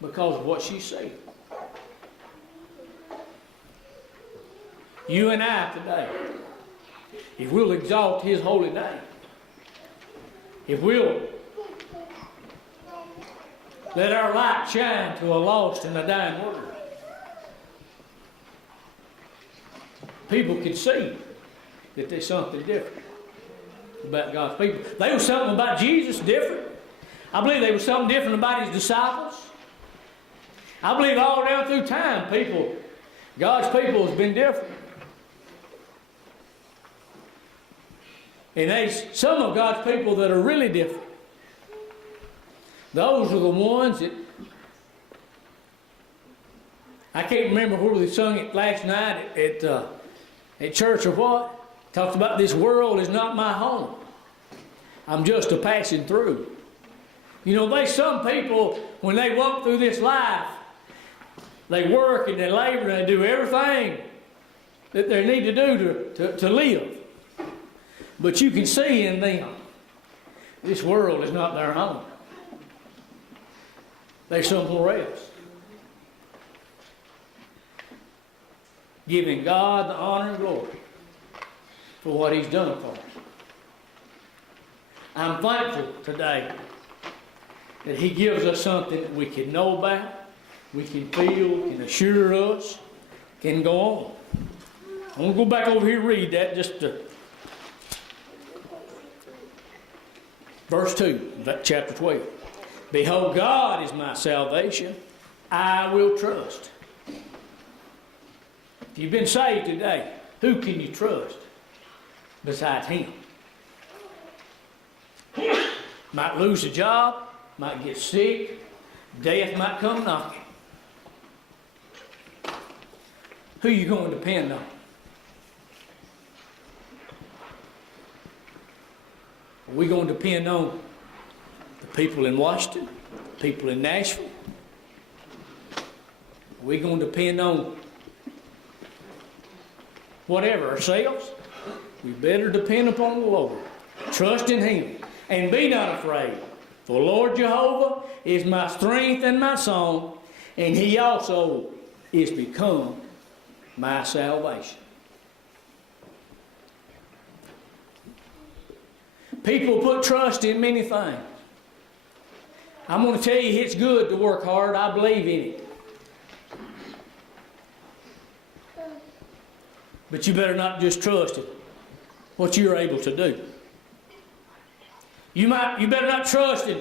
because of what she said. You and I today, if we'll exalt his holy name, if we'll let our light shine to a lost and a dying world, people can see that there's something different about God's people. There was something about Jesus different. I believe there was something different about his disciples. I believe all down through time, God's people has been different. And there's some of God's people that are really different. Those are the ones that, I can't remember where we sung it last night at church or what. Talked about this world is not my home. I'm just a passing through. You know, there's some people, when they walk through this life, they work and they labor and they do everything that they need to do to live. But you can see in them, this world is not their home. They're somewhere else. Giving God the honor and glory for what he's done for us. I'm thankful today that he gives us something that we can know about, we can feel, can assure us, can go on. I'm going to go back over here and read that just to verse 2, chapter 12. Behold, God is my salvation. I will trust. If you've been saved today, who can you trust besides him? Might lose a job, might get sick, death might come knocking. Who are you going to depend on? Are we going to depend on the people in Washington, the people in Nashville? Are we going to depend on whatever, ourselves? We better depend upon the Lord. Trust in him. And be not afraid. For Lord Jehovah is my strength and my song, and he also is become my salvation. People put trust in many things. I'm going to tell you, it's good to work hard. I believe in it. But you better not just trust in what you're able to do. You better not trust in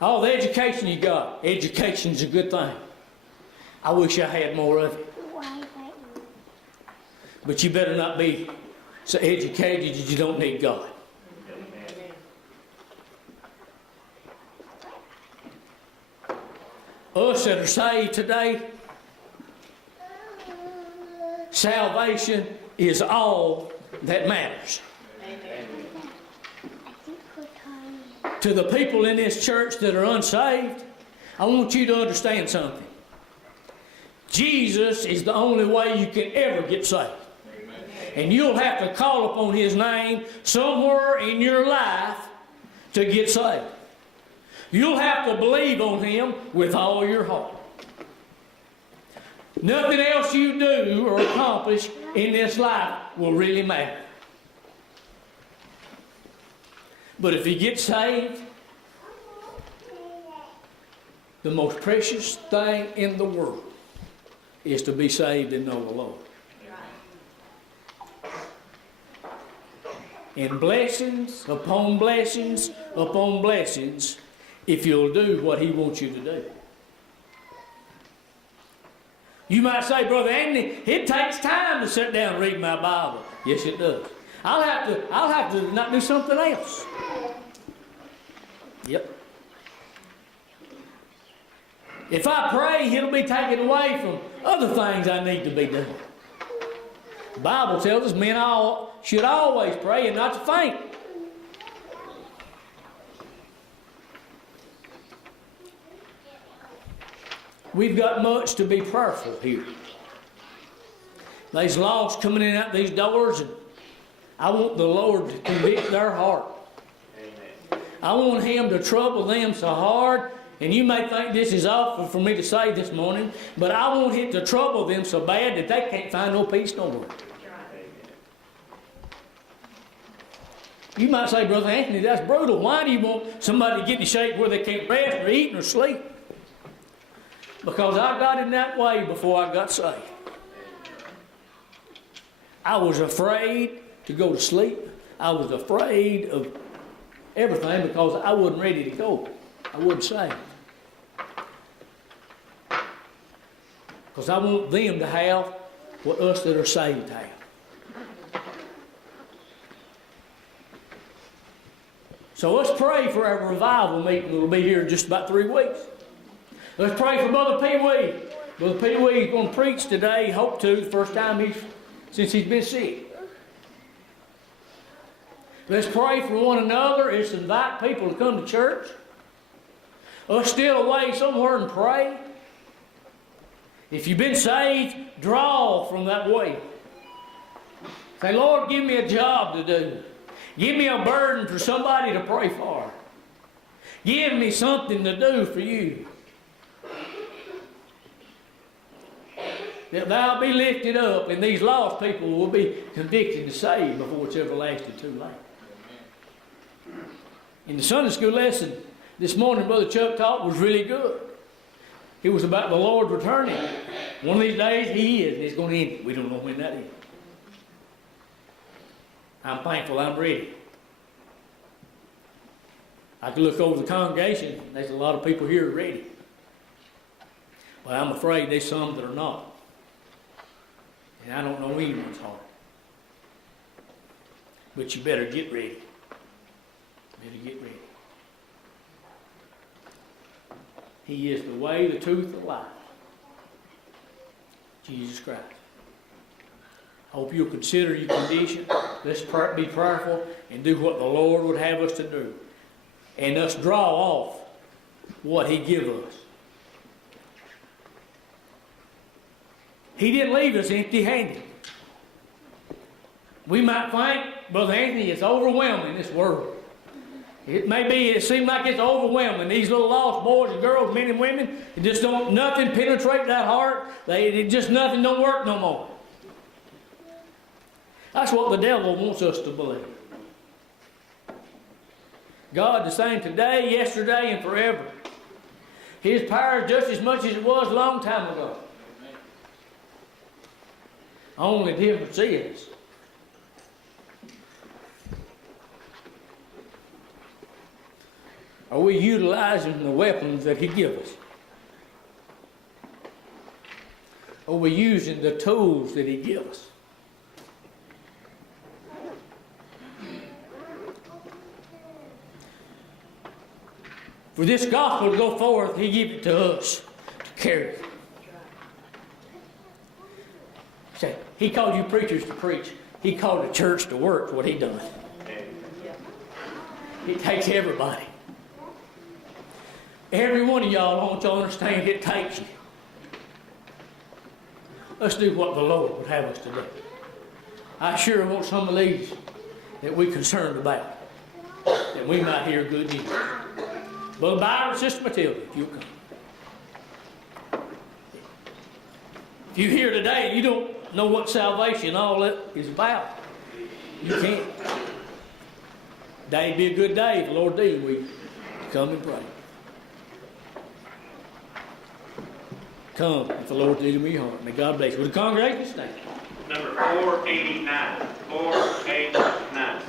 all the education you got. Education's a good thing. I wish I had more of it. But you better not be so educated that you don't need God. Us that are saved today, salvation is all that matters. To the people in this church that are unsaved, I want you to understand something. Jesus is the only way you can ever get saved. And you'll have to call upon his name somewhere in your life to get saved. You'll have to believe on him with all your heart. Nothing else you do or accomplish in this life will really matter. But if you get saved, the most precious thing in the world is to be saved and know the Lord. and blessings upon blessings upon blessings if you'll do what He wants you to do. You might say, Brother Anthony, it takes time to sit down and read my Bible. Yes, it does. I'll have to not do something else. Yep. If I pray, it'll be taken away from other things I need to be doing. The Bible tells us men should always pray and not to faint. We've got much to be prayerful here. There's lost coming in out these doors, and I want the Lord to convict their heart. I want Him to trouble them so hard, and you may think this is awful for me to say this morning, but I want Him to trouble them so bad that they can't find no peace nowhere. You might say, Brother Anthony, that's brutal. Why do you want somebody to get in shape where they can't rest or eat or sleep? Because I got in that way before I got saved. I was afraid to go to sleep. I was afraid of everything because I wasn't ready to go. I wasn't saved. Because I want them to have what us that are saved have. So let's pray for our revival meeting that will be here in just about 3 weeks. Let's pray for Brother Pee Wee. Brother Pee Wee is going to preach today, hope to, the first time since he's been sick. Let's pray for one another. Let's invite people to come to church. Let's steal away somewhere and pray. If you've been saved, draw from that way. Say, Lord, give me a job to do. Give me a burden for somebody to pray for. Give me something to do for you. That thou be lifted up, and these lost people will be convicted and saved before it's everlasting too late. In the Sunday school lesson this morning, Brother Chuck taught was really good. It was about the Lord returning. One of these days He is, and He's going to end it. We don't know when that is. I'm thankful I'm ready. I can look over the congregation. There's a lot of people here ready. But I'm afraid there's some that are not. And I don't know anyone's heart. But you better get ready. Better get ready. He is the way, the truth, the life. Jesus Christ. I hope you'll consider your condition. Let's be prayerful and do what the Lord would have us to do. And us draw off what He gives us. He didn't leave us empty-handed. We might think, Brother Anthony, it's overwhelming, this world. It seems like it's overwhelming. These little lost boys and girls, men and women, nothing penetrate that heart. Nothing don't work no more. That's what the devil wants us to believe. God the same today, yesterday, and forever. His power is just as much as it was a long time ago. Only difference is are we utilizing the weapons that He gives us? Are we using the tools that He gives us? For this gospel to go forth, He gave it to us to carry. Say, He called you preachers to preach. He called the church to work what He done. It takes everybody. Every one of y'all, I want y'all to understand it takes you. Let's do what the Lord would have us to do. I sure want some of these that we're concerned about, that we might hear good news. Brother Byron, Sister Matilda, if you'll come. If you're here today and you don't know what salvation and all that is about, you can't. Today'd be a good day if the Lord did. We come and pray. Come if the Lord did in your heart. May God bless you. Will the congregation stand? Number 489. 489.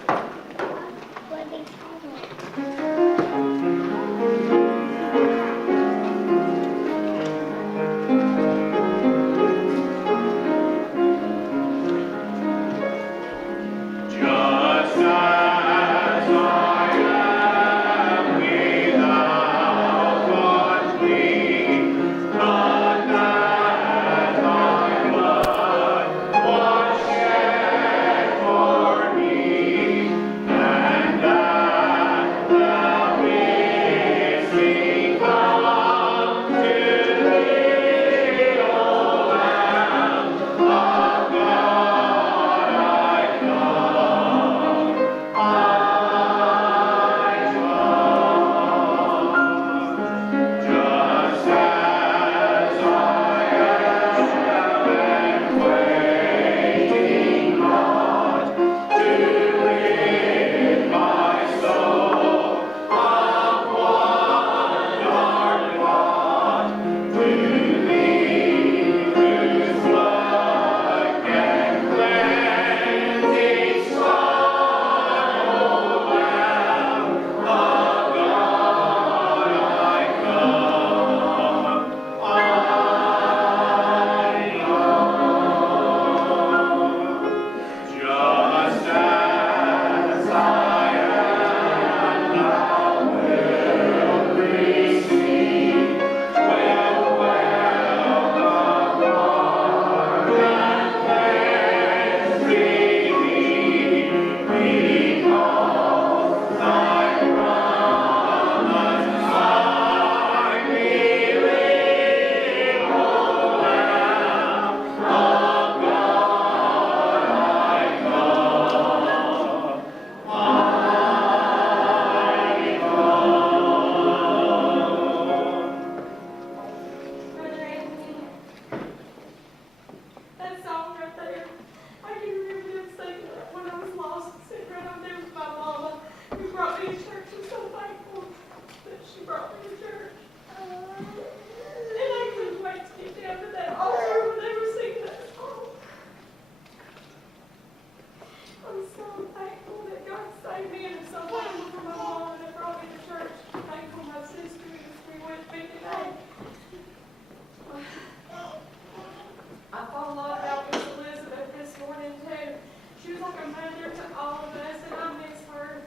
a mother to all of us, and I miss her.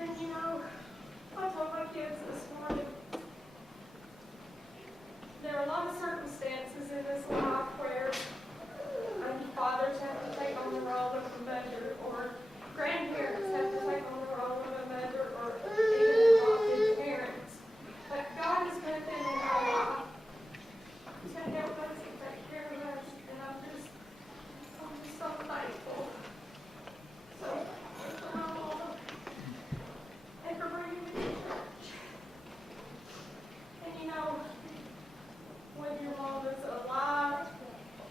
And you know, I told my kids this morning, there are a lot of circumstances in this life where fathers have to take on the role of a mother, or grandparents have to take on the role of a mother, or even adopted parents. But God has put them in our life to help us and take care of us, and I'm just so thankful. So, and for bringing me to church. And you know, when your mom is alive,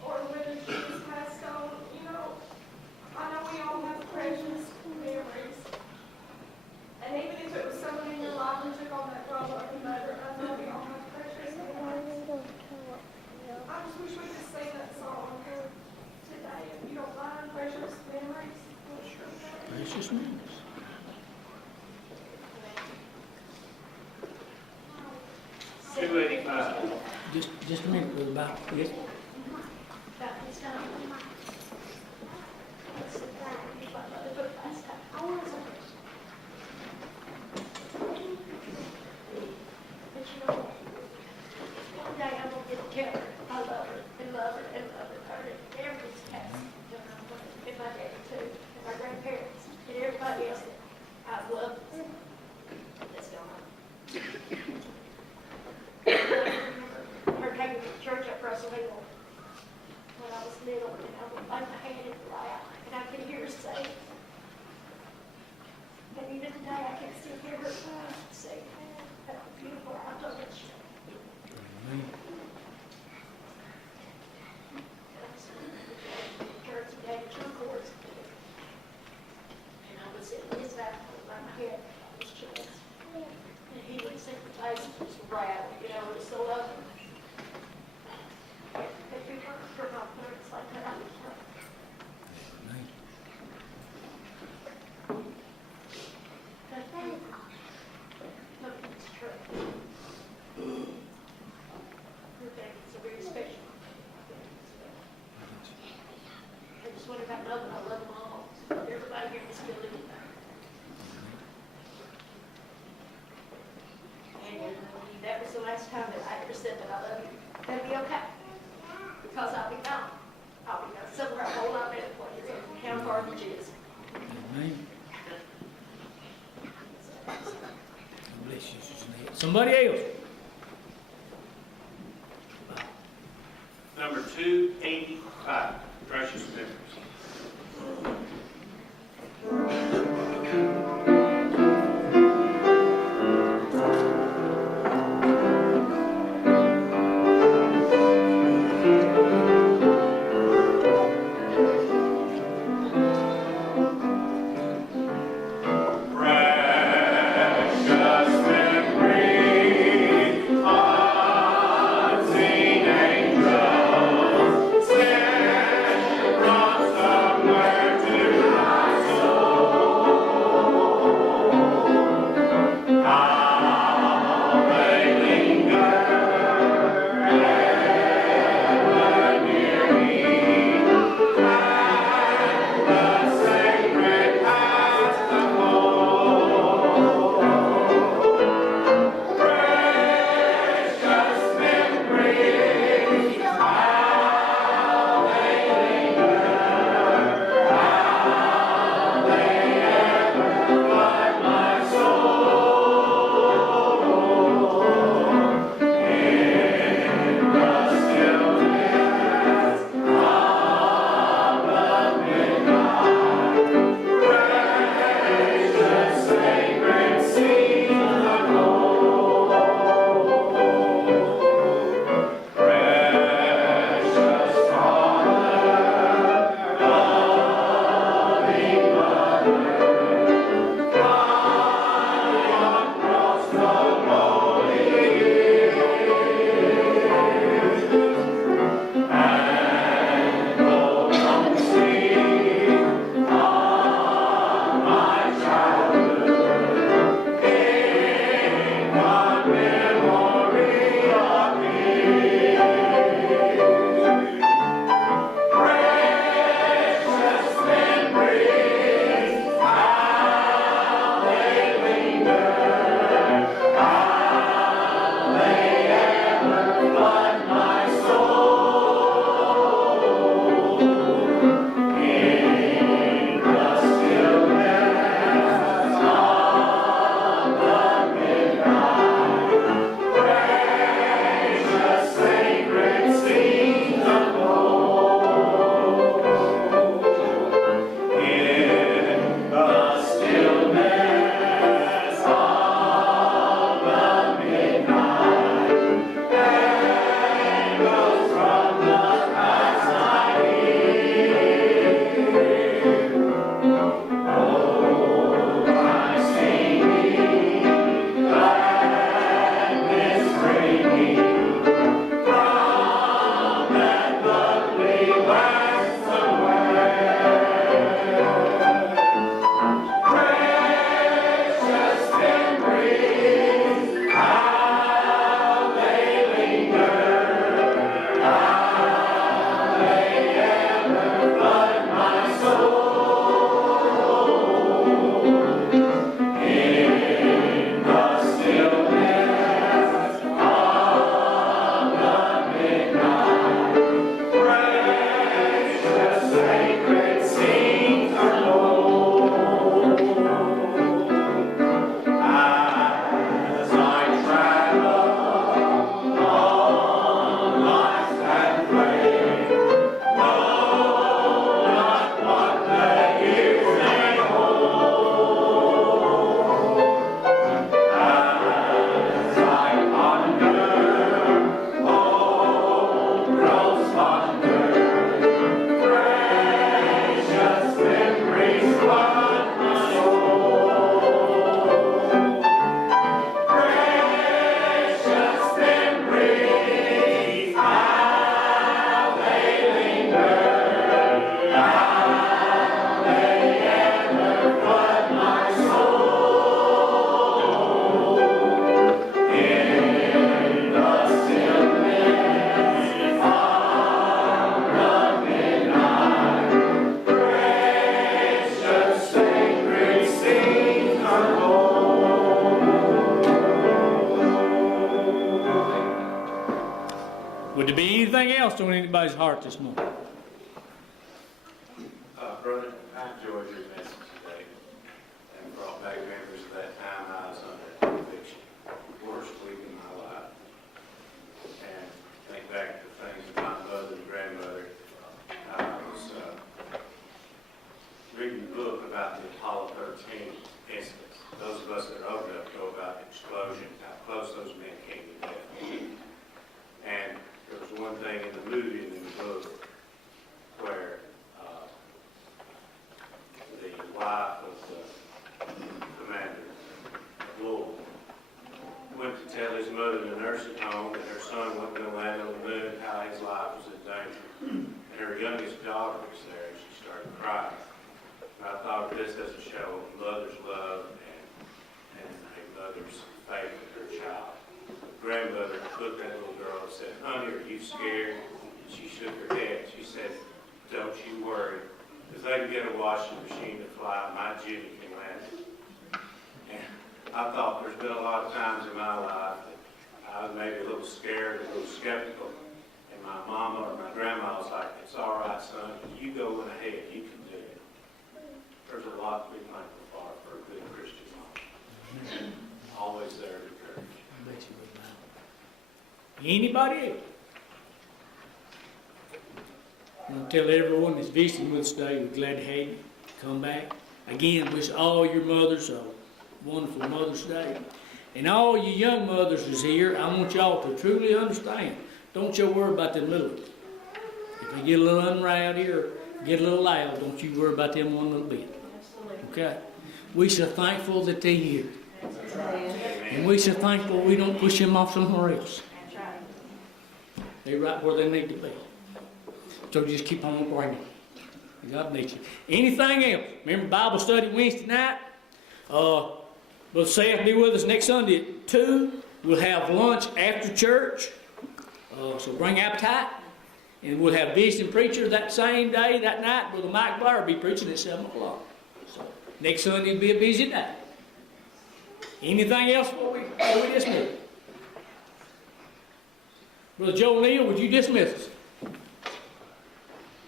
or whether she just passed on, you know, I know we all have precious memories. And even if it was someone in your life who took on that role of a mother, I know we all have precious memories. I just wish we could sing that song today, if you don't mind, precious memories. Precious memories. $285. Just a minute, Brother Bob. Yes. Somebody else. Number 285, precious memories. Unseen angels stand on anybody's heart this morning? Brother, I enjoyed your message today and brought back memories of that time I was under conviction, worst week in my life. And think back to things with my mother and grandmother. I was reading a book about the Apollo 13 incidents. Those of us that are old enough know about the explosion, how close those men came to death. And there was one thing in the movie and in the book where the wife of the commander of Louisville went to tell his mother in the nursing home that her son wasn't going to land on the moon, how his life was in danger. And her youngest daughter was there, and she started crying. And I thought this as a show of mother's love and a mother's faith in her child. The grandmother looked at that little girl and said, "Honey, are you scared?" And she shook her head. She said, "Don't you worry. If they can get a washing machine to fly, my Jimmy can land it." And I thought there's been a lot of times in my life that I was maybe a little scared, a little skeptical. And my mama or my grandma was like, "It's all right, son. You go in ahead. You can do it." There's a lot to be thankful for a good Christian mom. Always there to encourage. I bet you would, man. Anybody else? I want to tell everyone that's visiting with us today, we're glad to have you come back. Again, wish all your mothers a wonderful Mother's Day. And all you young mothers is here, I want y'all to truly understand. Don't you worry about them little ones. If they get a little unrowdy or get a little loud, don't you worry about them one little bit. Okay? We so thankful that they're here. And we so thankful we don't push them off somewhere else. They're right where they need to be. So just keep on praying. God bless you. Anything else? Remember Bible study Wednesday night? Brother Seth will be with us next Sunday at 2. We'll have lunch after church. So bring appetite. And we'll have visiting preacher that same day, that night. Brother Mike Blair will be preaching at 7 o'clock. So next Sunday will be a busy day. Anything else before we dismiss? Brother Joe Neal, would you dismiss us?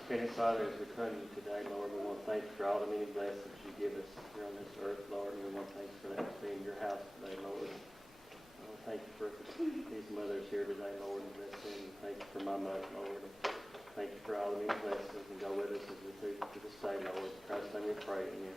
Heavenly Father, as we come to you today, Lord, we want to thank you for all the many blessings you give us here on this earth, Lord, and we want to thank you for that to be in your house today, Lord. I want to thank you for these mothers here today, Lord, and bless them. Thank you for my mother, Lord. And thank you for all the many blessings, and go with us as we do to this day, Lord. In Christ's name we pray, amen.